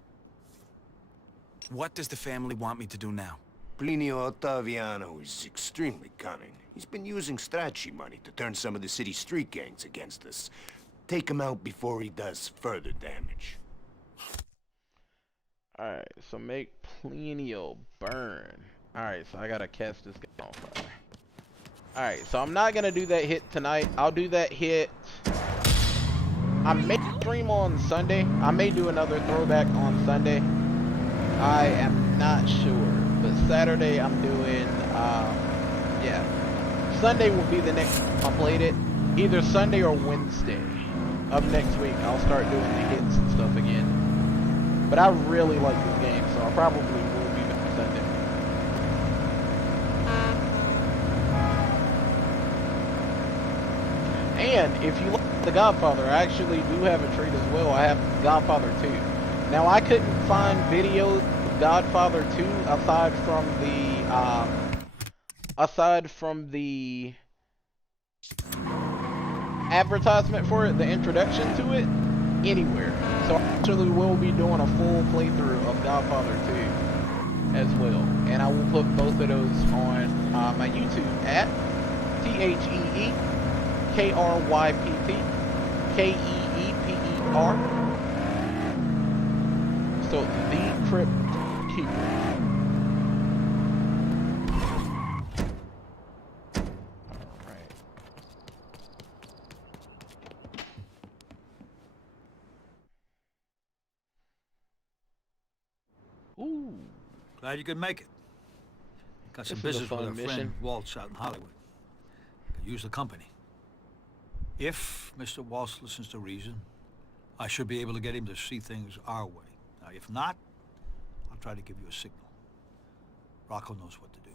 What does the family want me to do now? Plinio Ottaviano is extremely cunning. He's been using Stracci money to turn some of the city's street gangs against us. Take him out before he does further damage. Alright, so make Plinio burn. Alright, so I gotta catch this guy on fire. Alright, so I'm not gonna do that hit tonight. I'll do that hit. I may stream on Sunday. I may do another throwback on Sunday. I am not sure. But Saturday I'm doing, yeah. Sunday will be the next time I played it. Either Sunday or Wednesday of next week. I'll start doing the hits and stuff again. But I really like this game, so I probably will be back Sunday. And if you like The Godfather, I actually do have a treat as well. I have Godfather 2. Now, I couldn't find videos of Godfather 2 aside from the advertisement for it, the introduction to it, anywhere. So I actually will be doing a full playthrough of Godfather 2 as well. And I will put both of those on my YouTube at TheeKryptKeeper. So, The Crypt Keeper. Alright. Ooh. Glad you could make it. Got some This is a business with fun our friend mission. Waltz out in Hollywood. Could use the company. If Mr. Waltz listens to reason, I should be able to get him to see things our way. Now, if not, I'll try to give you a signal. Rocco knows what to do.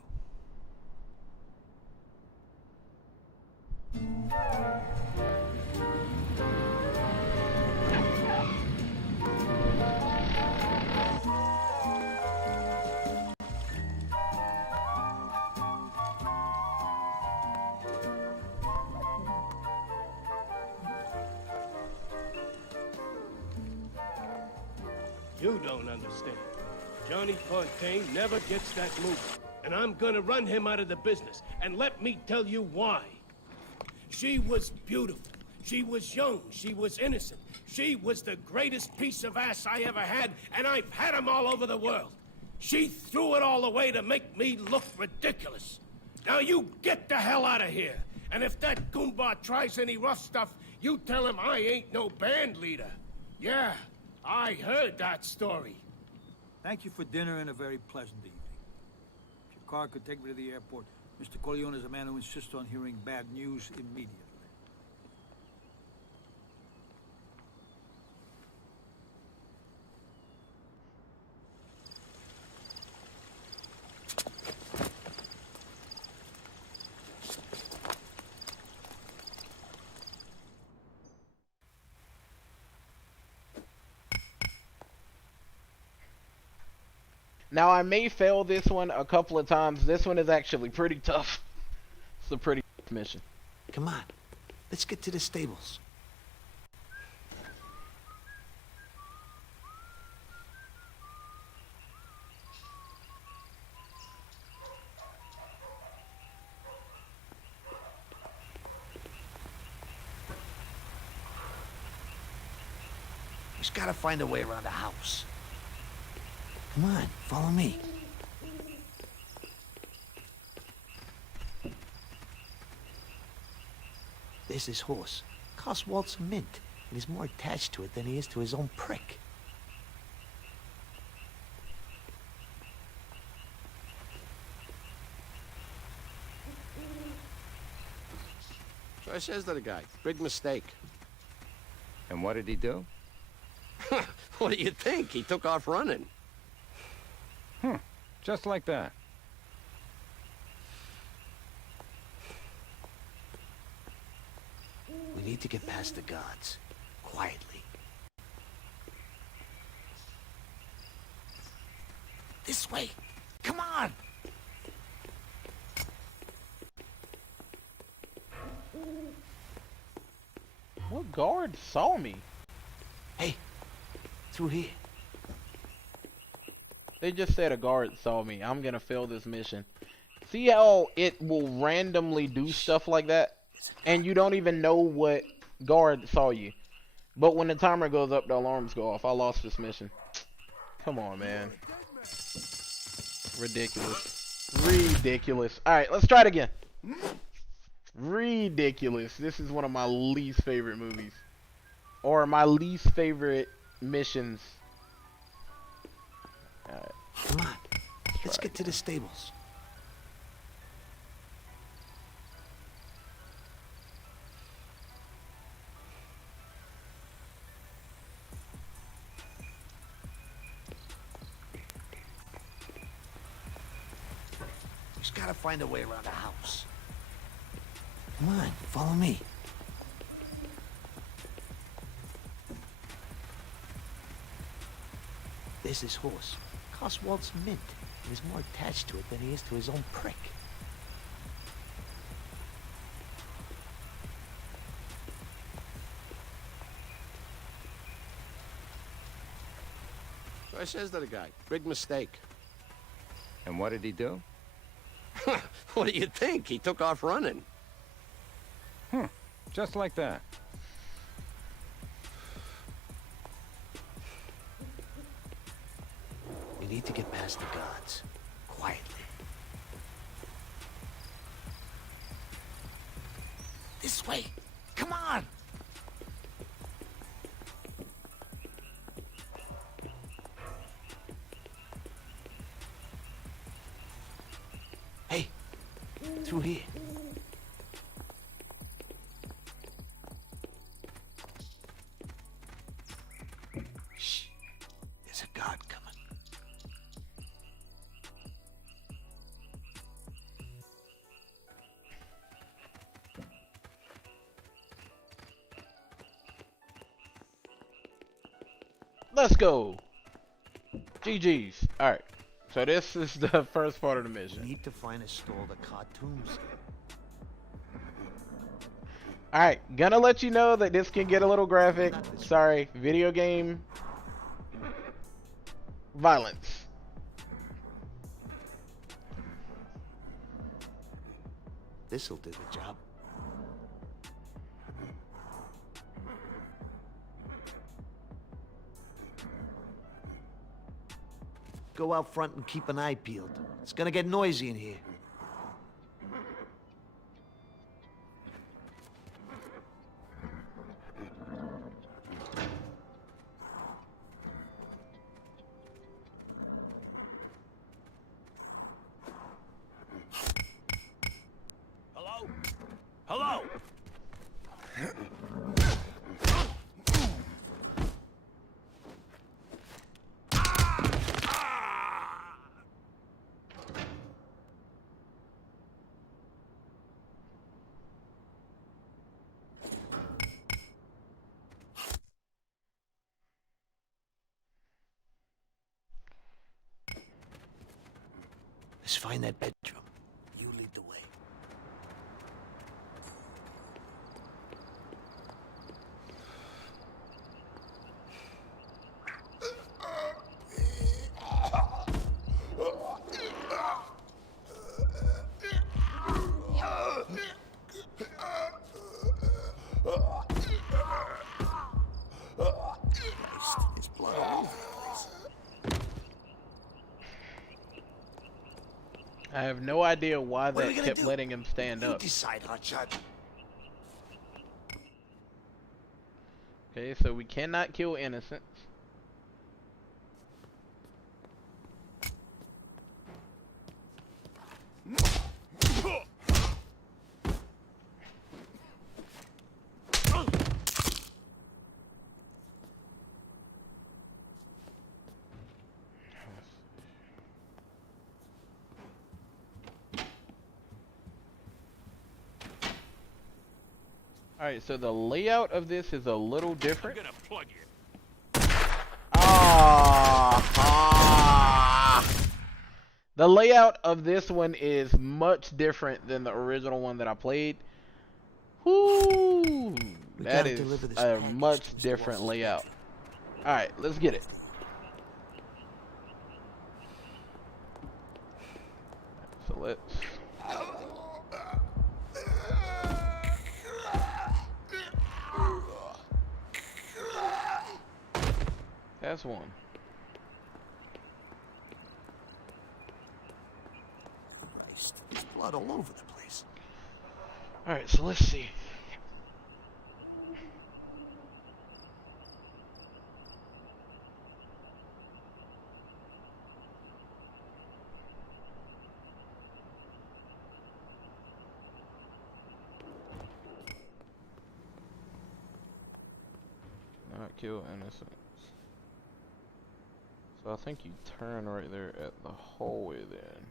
You don't understand. Johnny Fontaine never gets that moving. And I'm gonna run him out of the business. And let me tell you why. She was beautiful. She was young. She was innocent. She was the greatest piece of ass I ever had, and I've had them all over the world. She threw it all away to make me look ridiculous. Now you get the hell out of here. And if that Goomba tries any rough stuff, you tell him I ain't no band leader. Yeah, I heard that story. Thank you for dinner and a very pleasant evening. If your car could take me to the airport, Mr. Corleone is a man who insists on hearing bad news immediately. Now, I may fail this one a couple of times. This one is actually pretty tough. It's a pretty tough mission. Come on, let's get to the stables. We just gotta find a way around the house. Come on, follow me. There's this horse. Cost Waltz a mint, and he's more attached to it than he is to his own prick. So I says to the guy, big mistake. And what did he do? What do you think? He took off running. Just like that. We need to get past the guards. Quietly. This way! Come on! What guard saw me? Hey, through here. They just said a guard saw me. I'm gonna fail this mission. See how it will randomly do stuff like that? And you don't even know what guard saw you. But when the timer goes up, the alarms go off. I lost this mission. Come on, man. Ridiculous. Ridiculous. Alright, let's try it again. Ridiculous. This is one of my least favorite movies. Or my least favorite missions. Alright. Come on, let's get to the stables. We just gotta find a way around the house. Come on, follow me. There's this horse. Costs Walt's mint. And he's more attached to it than he is to his own prick. So I says to the guy, big mistake. And what did he do? What do you think? He took off running. Just like that. We need to get past the guards. Quietly. This way! Come on! Hey! Through here. Shh. There's a guard coming. Let's go. GG's. Alright. So this is the first part of the mission. We need to find a store the cartoons. Alright, gonna let you know that this can get a little graphic. Sorry, video game violence. This'll do the job. Go out front and keep an eye peeled. It's gonna get noisy in here. Hello? Hello? Let's find that bedroom. You lead the way. There's blood all over the place. I have no idea why What are that we gonna kept do? letting him stand You up. decide, hotshot. Okay, so we cannot kill innocents. Alright, so the layout of this is a little different. I'm gonna plug you. The layout of this one is much different than the original one that I played. Whoo! That gotta is deliver this a package much to Mr. different Walsh's layout. bedroom. Alright, let's get it. So let's... That's one. Christ, there's blood all over the place. Alright, so let's see. Not kill innocents. So I think you turn right there at the hallway then.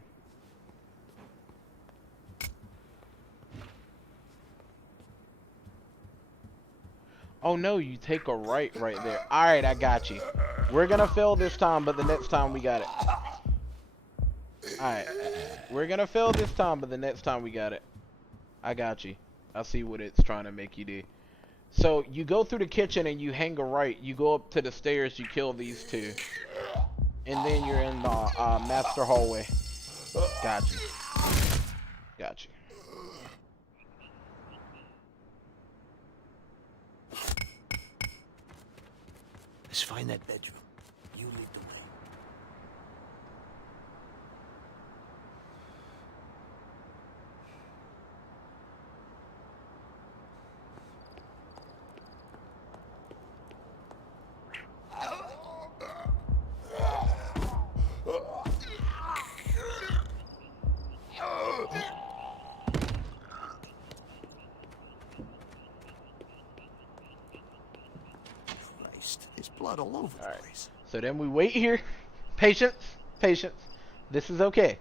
Oh no, you take a right there. Alright, I got you. We're gonna fail this time, but the next time we got it. Alright. We're gonna fail this time, but the next time we got it. I got you. I see what it's trying to make you do. So, you go through the kitchen and you hang a right. You go up to the stairs, you kill these two. And then you're in the master hallway. Got you. Got you. Let's find that bedroom. You lead the way. There's blood all over the place. So then we wait here. Patience. Patience. This is okay.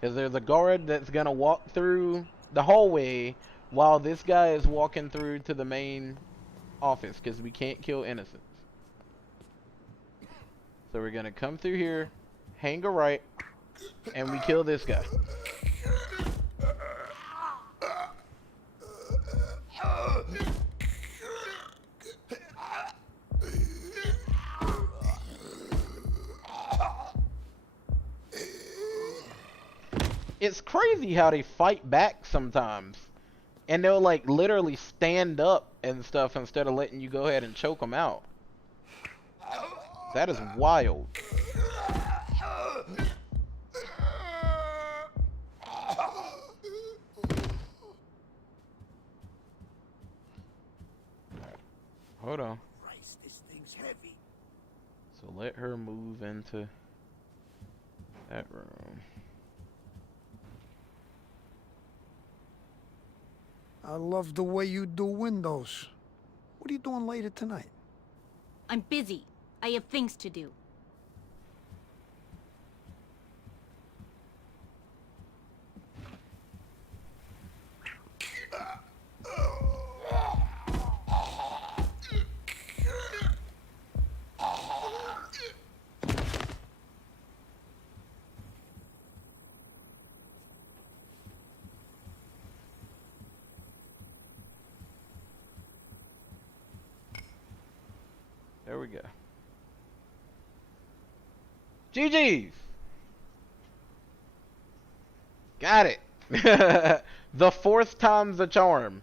Because there's a guard that's going to walk through the hallway while this guy is walking through to the main office. Because we can't kill innocents. So we're going to come through here, hang a right, and we kill this guy. It's crazy how they fight back sometimes. And they'll like literally stand up and stuff instead of letting you go ahead and choke them out. That is wild. Hold on. Christ, this thing's heavy. So let her move into that room. I love the way you do windows. What are you doing later tonight? I'm busy. I have things to do. There we go. GG's! Got it! The fourth time's the charm.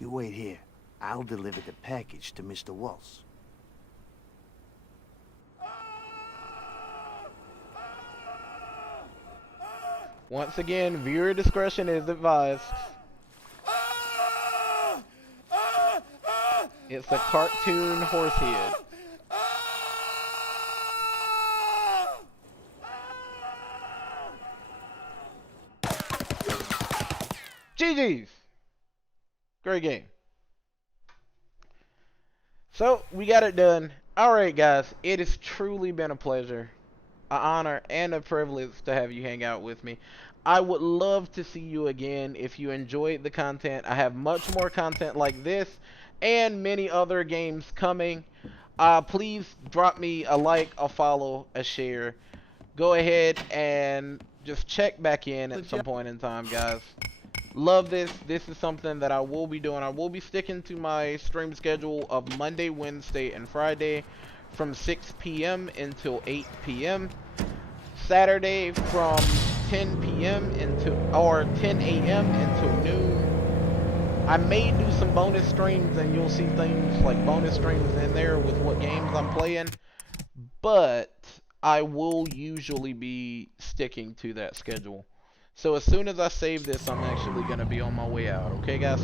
You wait here. I'll deliver the package to Mr. Waltz. Once again, viewer discretion is advised. It's a cartoon horse head. GG's! Great game. So, we got it done. Alright guys, it has truly been a pleasure, an honor, and a privilege to have you hang out with me. I would love to see you again if you enjoyed the content. I have much more content like this and many other games coming. Please drop me a like, a follow, a share. Go ahead and just check back in at some point in time, guys. Love this. This is something that I will be doing. I will be sticking to my stream schedule of Monday, Wednesday, and Friday from 6 p.m. until 8 p.m. Saturday from 10 p.m. or 10 a.m. until noon. I may do some bonus streams, and you'll see things like bonus streams in there with what games I'm playing. But I will usually be sticking to that schedule. So as soon as I save this, I'm actually going to be on my way out. Okay, guys?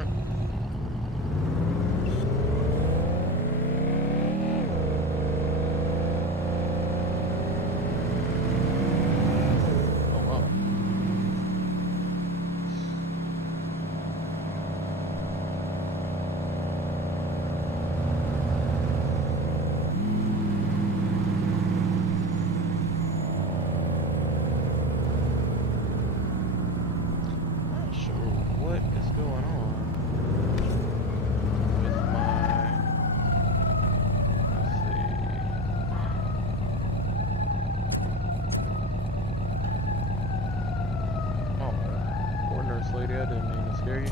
different. Oh wow. Not sure what is going on with my. Let's see. Oh, poor nurse lady. I didn't mean to scare you.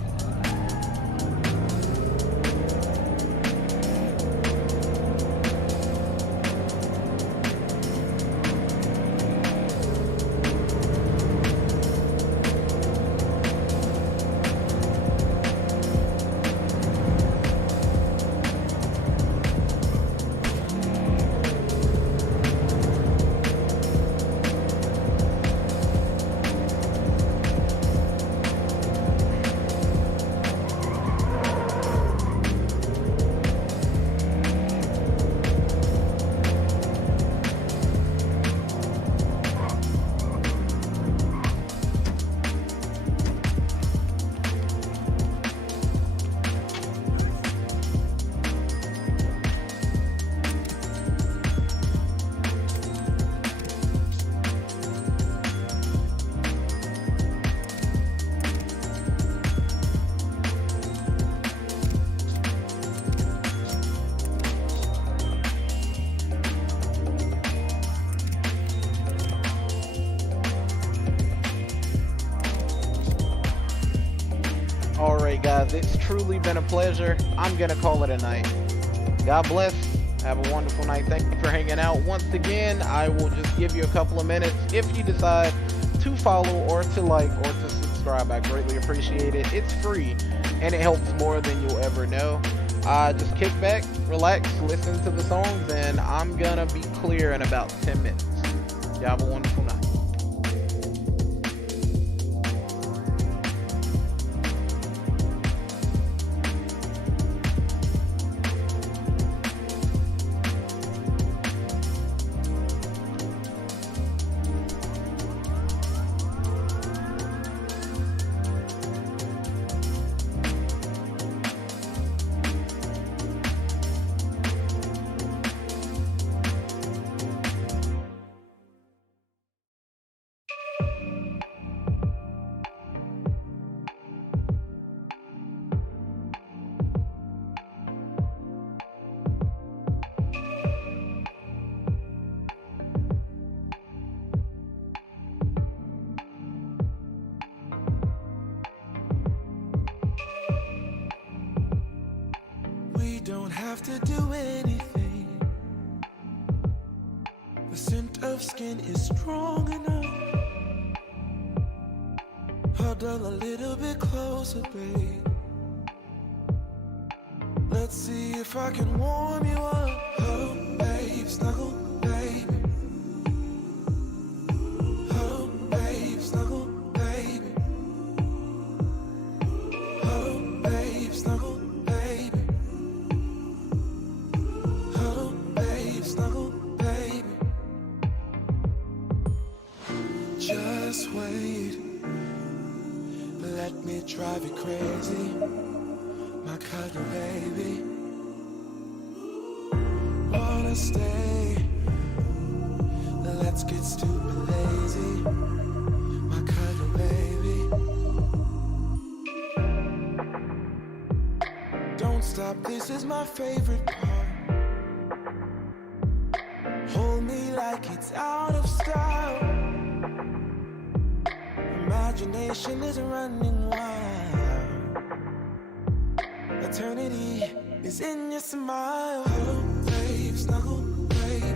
Alright guys, it's truly been a pleasure. I'm gonna call it a night. God bless. Have a wonderful night. Thank you for hanging out. Once again, I will just give you a couple of minutes. If you decide to follow or to like or to subscribe, I greatly appreciate it. It's free and it helps more than you'll ever know. Just kick back, relax, listen to the songs, and I'm gonna be clear in about 10 minutes. Y'all have a wonderful night. Don't have to do anything. The scent of skin is strong enough. Huddle a little bit closer, babe. Let's see if I can warm you up. Oh, babe, snuggle, baby. Oh, babe, snuggle, baby. Oh, babe, snuggle. Just wait, let me drive you crazy, my cuddle baby. Wanna stay, let's get stupid lazy, my cuddle baby. Don't stop, this is my favorite part. Hold me like it's out of style. Imagination is running wild. Eternity is in your smile. Oh, babe, snuggle, baby.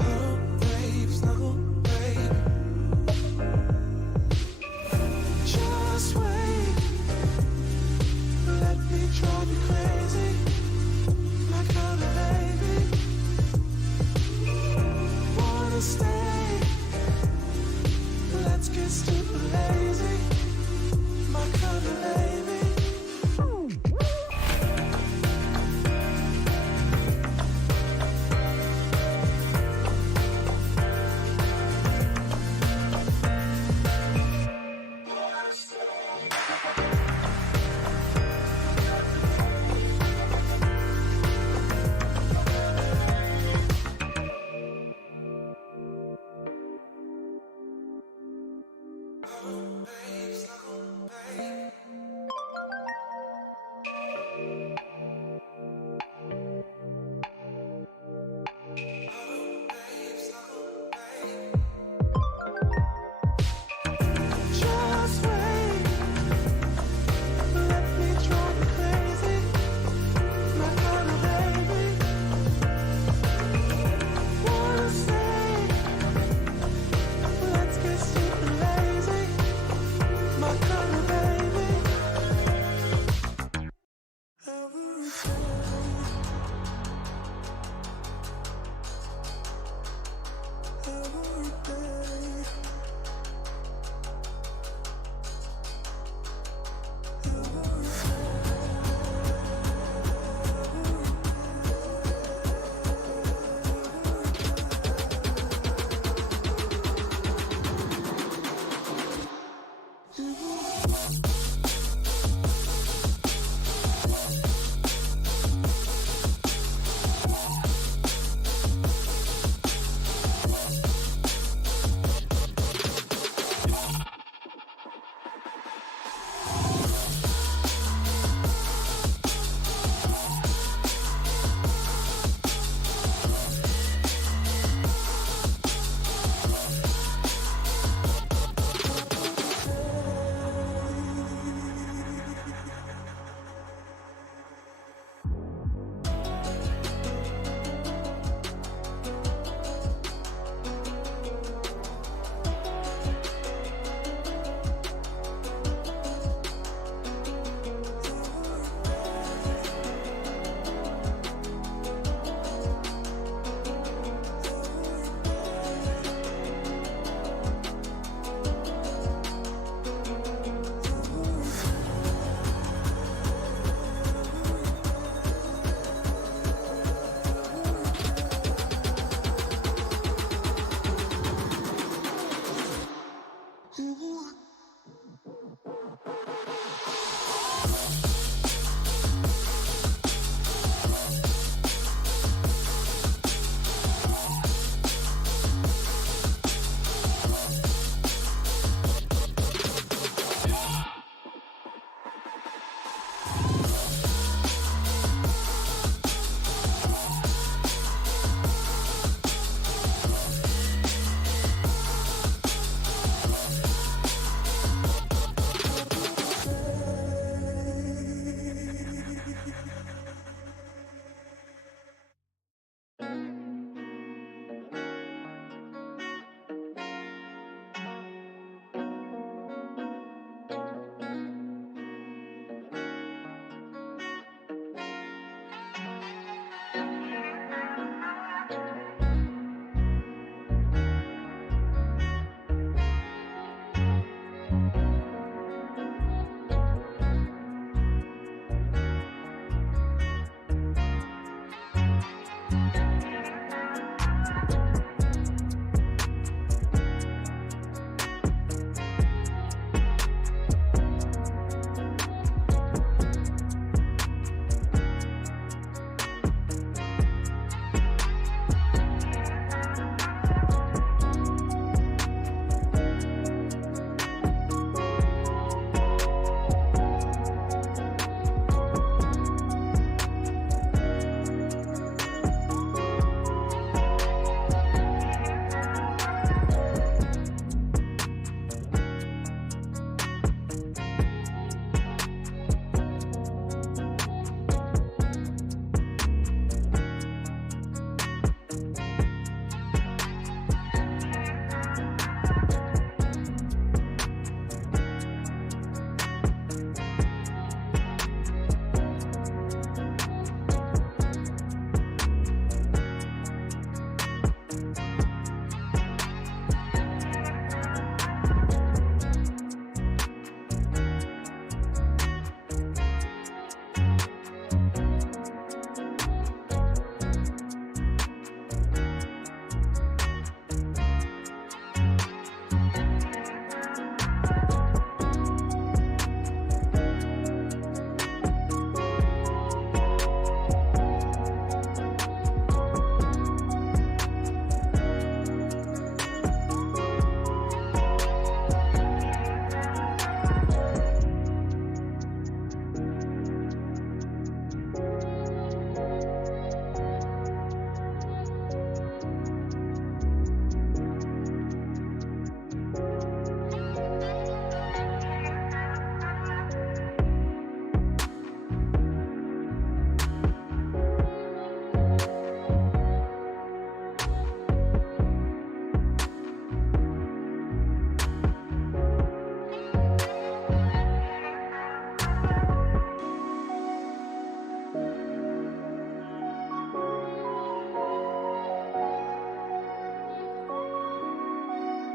Oh, babe, snuggle, baby. Just wait, let me drive you crazy, my kind of baby. Wanna stay? Let's get stupid lazy, my you.